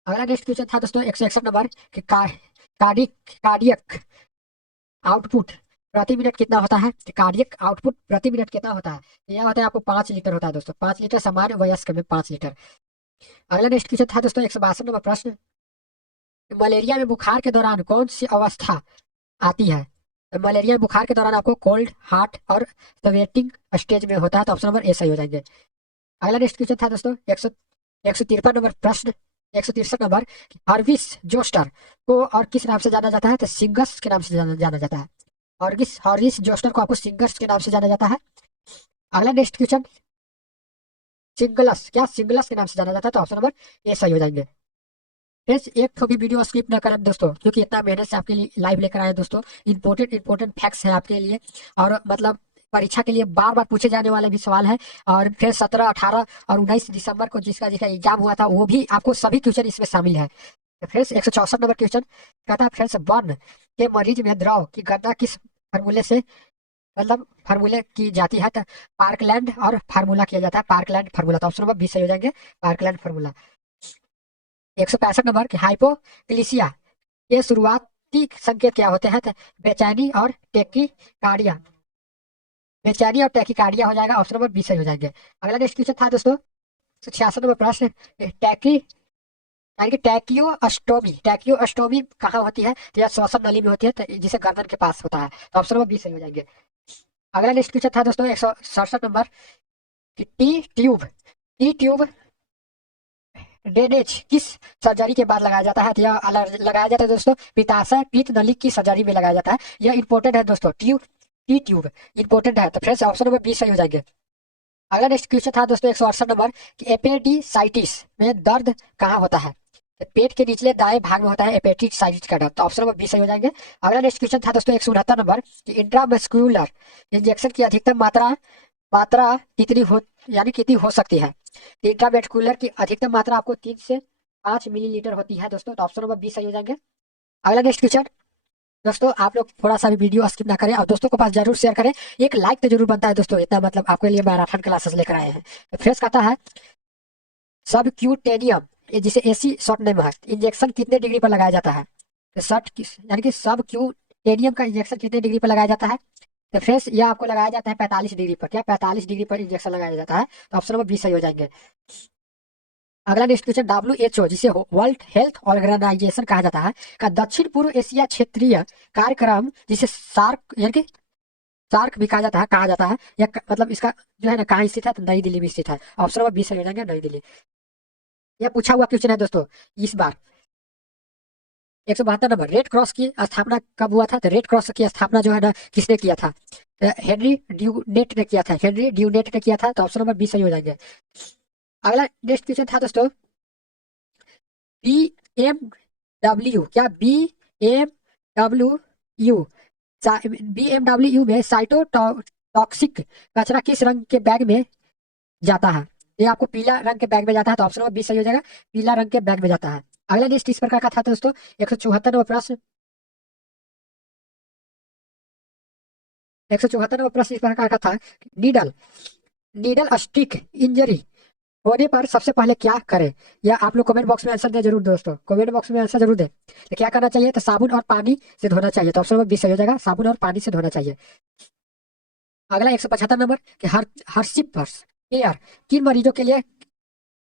अगला नेक्स्ट क्वेश्चन था दोस्तों 161 नंबर कि कार्डियक आउटपुट प्रति मिनट कितना होता है? कार्डियक आउटपुट प्रति मिनट कितना होता है? यह होता है आपको 5 लीटर होता है दोस्तों, 5 लीटर, सामान्य वयस्क में 5 लीटर। अगला नेक्स्ट क्वेश्चन था दोस्तों 162 नंबर प्रश्न, मलेरिया में बुखार के दौरान कौन सी अवस्था आती है? तो मलेरिया में बुखार के दौरान आपको कोल्ड, हार्ट और स्वेटिंग स्टेज में होता है, तो ऑप्शन नंबर ए सही हो जाएंगे। अगला नेक्स्ट क्वेश्चन था दोस्तों 153 नंबर प्रश्न, 163 नंबर, हर्विस जोस्टर को और किस नाम से जाना जाता है? तो सिंगस के नाम से जाना जाता है। हॉर्गिस हॉर्विस जोस्टर को आपको सिंगर्स के नाम से जाना जाता है। अगला नेक्स्ट क्वेश्चन, सिंगलस के नाम से जाना जाता है, तो ऑप्शन नंबर ए सही हो जाएंगे। फ्रेंड्स एक तो भी वीडियो स्किप न करें दोस्तों, क्योंकि इतना मेहनत से आपके लिए लाइव लेकर आए दोस्तों, इंपॉर्टेंट फैक्ट्स हैं आपके लिए, और मतलब परीक्षा के लिए बार बार पूछे जाने वाले भी सवाल है। और फिर 17, 18 और 19 दिसंबर को जिसका जिसका एग्जाम हुआ था वो भी आपको सभी क्वेश्चन इसमें शामिल है। फ्रेंड्स 164 नंबर क्वेश्चन कहता है, फ्रेंड्स बर्न के मरीज में द्रव की गणना किस फार्मूले से, मतलब फार्मूले की जाती है? तो पार्कलैंड और फार्मूला किया जाता है, पार्कलैंड फार्मूला, तो ऑप्शन नंबर बी सही हो जाएंगे, पार्कलैंड फार्मूला। 165 नंबर, हाइपोक्लिसिया के शुरुआती संकेत क्या होते हैं? तो बेचैनी और टेकिकार्डिया, बेचैनी और टेकिकार्डिया हो जाएगा, ऑप्शन नंबर बी सही हो जाएंगे। अगला नेक्स्ट क्वेश्चन था दोस्तों 166 नंबर प्रश्न, टैकी यानी कि टैकियोस्टोमी कहाँ होती है? तो यह श्वसन नली में होती है, तो जिसे गर्दन के पास होता है, तो ऑप्शन नंबर बी सही हो जाएंगे। अगला नेक्स्ट क्वेश्चन था दोस्तों 167 नंबर, कि टी ट्यूब ड्रेनेज किस सर्जरी के बाद लगाया जाता है? तो यह लगाया जाता है दोस्तों पित्ताशय पित्त नली की सर्जरी में लगाया जाता है, यह इंपॉर्टेंट है दोस्तों, टी ट्यूब इंपॉर्टेंट है, तो फ्रेंड्स ऑप्शन नंबर बी सही हो जाएंगे। अगला नेक्स्ट क्वेश्चन था दोस्तों 168 नंबर, कि एपेडिसाइटिस में दर्द कहाँ होता है? तो पेट के निचले दाएं भाग में होता है एपेडिसाइटिस का दर्द, तो ऑप्शन नंबर बी सही हो जाएंगे। अगला नेक्स्ट क्वेश्चन था दोस्तों 169 नंबर, कि इंट्रामस्कुलर इंजेक्शन की अधिकतम मात्रा मात्रा कितनी हो, यानी कितनी हो सकती है? इंट्रावेस्कुलर की अधिकतम मात्रा आपको 3 से 5 मिलीलीटर होती है दोस्तों, तो ऑप्शन नंबर बी सही हो जाएंगे। अगला नेक्स्ट क्वेश्चन दोस्तों, आप लोग थोड़ा सा भी वीडियो स्किप ना करें और दोस्तों के पास जरूर शेयर करें, एक लाइक तो जरूर बनता है दोस्तों, इतना मतलब आपके लिए मैराथन क्लासेस लेकर आए हैं। तो फ्रेंड्स कहता है सब क्यूटेनियम, जिसे एसी शॉर्ट नेम है, इंजेक्शन कितने डिग्री पर लगाया जाता है? तो यानी कि सब क्यूटेनियम का इंजेक्शन कितने डिग्री पर लगाया जाता है? तो फ्रेंड्स यह आपको लगाया जाता है 45 डिग्री पर, क्या 45 डिग्री पर इंजेक्शन लगाया जाता है, तो ऑप्शन नंबर बी सही हो जाएंगे। अगला नेक्स्ट क्वेश्चन, WHO जिसे वर्ल्ड हेल्थ ऑर्गेनाइजेशन कहा जाता है का दक्षिण पूर्व एशिया क्षेत्रीय कार्यक्रम जिसे सार्क यानी कि सार्क भी कहा जाता है या मतलब इसका जो है ना कहाँ स्थित है, तो नई दिल्ली में स्थित है। ऑप्शन नंबर 20 सही हो जाएंगे, नई दिल्ली। यह पूछा हुआ क्वेश्चन है दोस्तों इस बार। 172 नंबर, रेड क्रॉस की स्थापना कब हुआ था? तो रेड क्रॉस की स्थापना जो है ना किसने किया था? हेनरी ड्यूनेट ने किया था, हेनरी ड्यूनेट ने किया था। तो ऑप्शन नंबर 20 सही हो जाएंगे। अगला नेक्स्ट क्वेश्चन था दोस्तों, BMW क्या BMW BMW में साइटोटॉक्सिक कचरा किस रंग के बैग में जाता है? ये आपको पीला रंग के बैग में जाता है। तो ऑप्शन नंबर 20 सही हो जाएगा, पीला रंग के बैग में जाता है। अगला नेक्स्ट इस प्रकार का था दोस्तों, 174 नंबर प्रश्न। 174 नंबर प्रश्न इस प्रकार का था, नीडल नीडल स्टिक इंजरी होने पर सबसे पहले क्या करें? या आप लोग कमेंट बॉक्स में आंसर दें जरूर दोस्तों, कमेंट बॉक्स में आंसर जरूर दें। तो क्या करना चाहिए? तो साबुन और पानी से धोना चाहिए। तो ऑप्शन नंबर 20 सही हो जाएगा, साबुन और पानी से धोना चाहिए। अगला 175 नंबर कि हर्सिपर्स एयर किन मरीजों के लिए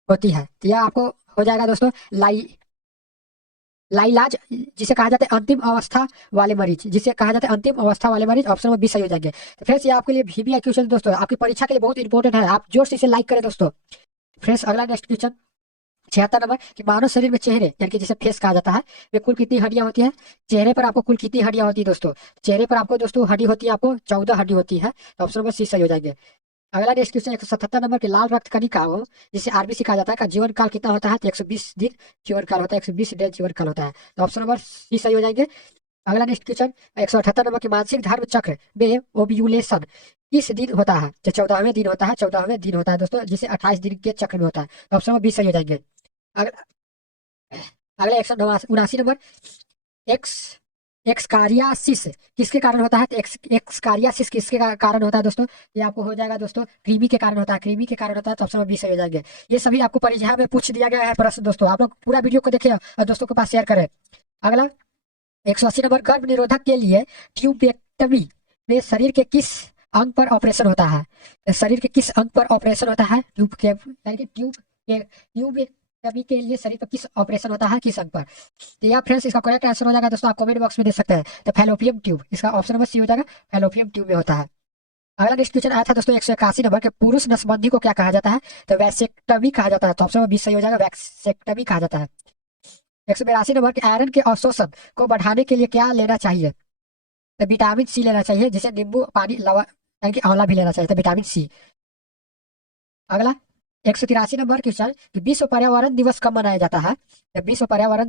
होती है? तो यह आपको हो जाएगा दोस्तों लाइलाज जिसे कहा जाता है अंतिम अवस्था वाले मरीज, जिसे कहा जाता है अंतिम अवस्था वाले मरीज। ऑप्शन नंबर 20 सही हो जाएंगे। तो फ्रेंड्स ये आपके लिए VBI क्वेश्चन दोस्तों, आपकी परीक्षा के लिए बहुत इंपॉर्टेंट है। आप जोर से इसे लाइक करें दोस्तों। फ्रेंड्स अगला नेक्स्ट क्वेश्चन 76 नंबर कि मानव शरीर में चेहरे यानी कि जिसे फेस कहा जाता है वे कुल कितनी हड्डियां होती है? चेहरे पर आपको कुल कितनी हड्डियां होती है दोस्तों? चेहरे पर आपको दोस्तों हड्डी होती है आपको 14 हड्डी होती है। तो ऑप्शन नंबर 30 सही हो जाएंगे। अगला नेक्स्ट क्वेश्चन 177 नंबर के लाल रक्त कणिका हो जिसे RBC कहा जाता है का जीवन काल कितना होता है? तो 120 दिन जीवन काल होता है, 120 दिन जीवन काल होता है। तो ऑप्शन नंबर सी सही हो जाएंगे। अगला नेक्स्ट क्वेश्चन 178 नंबर के मानसिक धर्म चक्र में ओव्यूलेशन किस दिन होता है? जो 14वें दिन होता है, 14वें दिन होता है दोस्तों, जिसे 28 दिन के चक्र में होता है। तो ऑप्शन नंबर 20 सही हो जाएंगे। अगला अगला 179 नंबर, एक्स एक्सकारियासिस किसके कारण होता है? तो एक्सकारियासिस किसके कारण होता है दोस्तों? ये आपको हो जाएगा दोस्तों, कृमि के कारण होता है, कृमि के कारण होता है। तो ऑप्शन नंबर 20 सही हो जाएंगे। ये सभी आपको परीक्षा में पूछ दिया गया है प्रश्न दोस्तों, आप लोग पूरा वीडियो को देखिए और दोस्तों के पास शेयर करें। अगला 180 नंबर, गर्भ निरोधक के लिए ट्यूबेक्टमी में शरीर के किस अंग पर ऑपरेशन होता है? शरीर के किस अंग पर ऑपरेशन होता है? ट्यूब के यानी कि ट्यूबेक्टमी के लिए शरीर पर किस ऑपरेशन होता है, किस अंग पर? तो या फ्रेंड्स इसका करेक्ट आंसर हो जाएगा दोस्तों, आप कमेंट बॉक्स में दे सकते हैं। तो फैलोपियम ट्यूब, इसका ऑप्शन नंबर सी हो जाएगा, फैलोपियम ट्यूब में होता है। अगला नेक्स्ट क्वेश्चन आया था दोस्तों 181 नंबर के पुरुष नसबंदी को क्या कहा जाता है? तो वैसेक्टमी कहा जाता है। तो ऑप्शन नंबर 20 सही हो जाएगा, वैसेक्टमी कहा जाता है। 182 नंबर के आयरन के अवशोषण को बढ़ाने के लिए क्या लेना चाहिए? तो विटामिन सी लेना चाहिए, जिसे नींबू पानी लवा यानी कि आंवला भी लेना चाहिए। तो विटामिन सी। अगला 183 नंबर क्वेश्चन कि विश्व पर्यावरण दिवस कब मनाया जाता है? तो विश्व पर्यावरण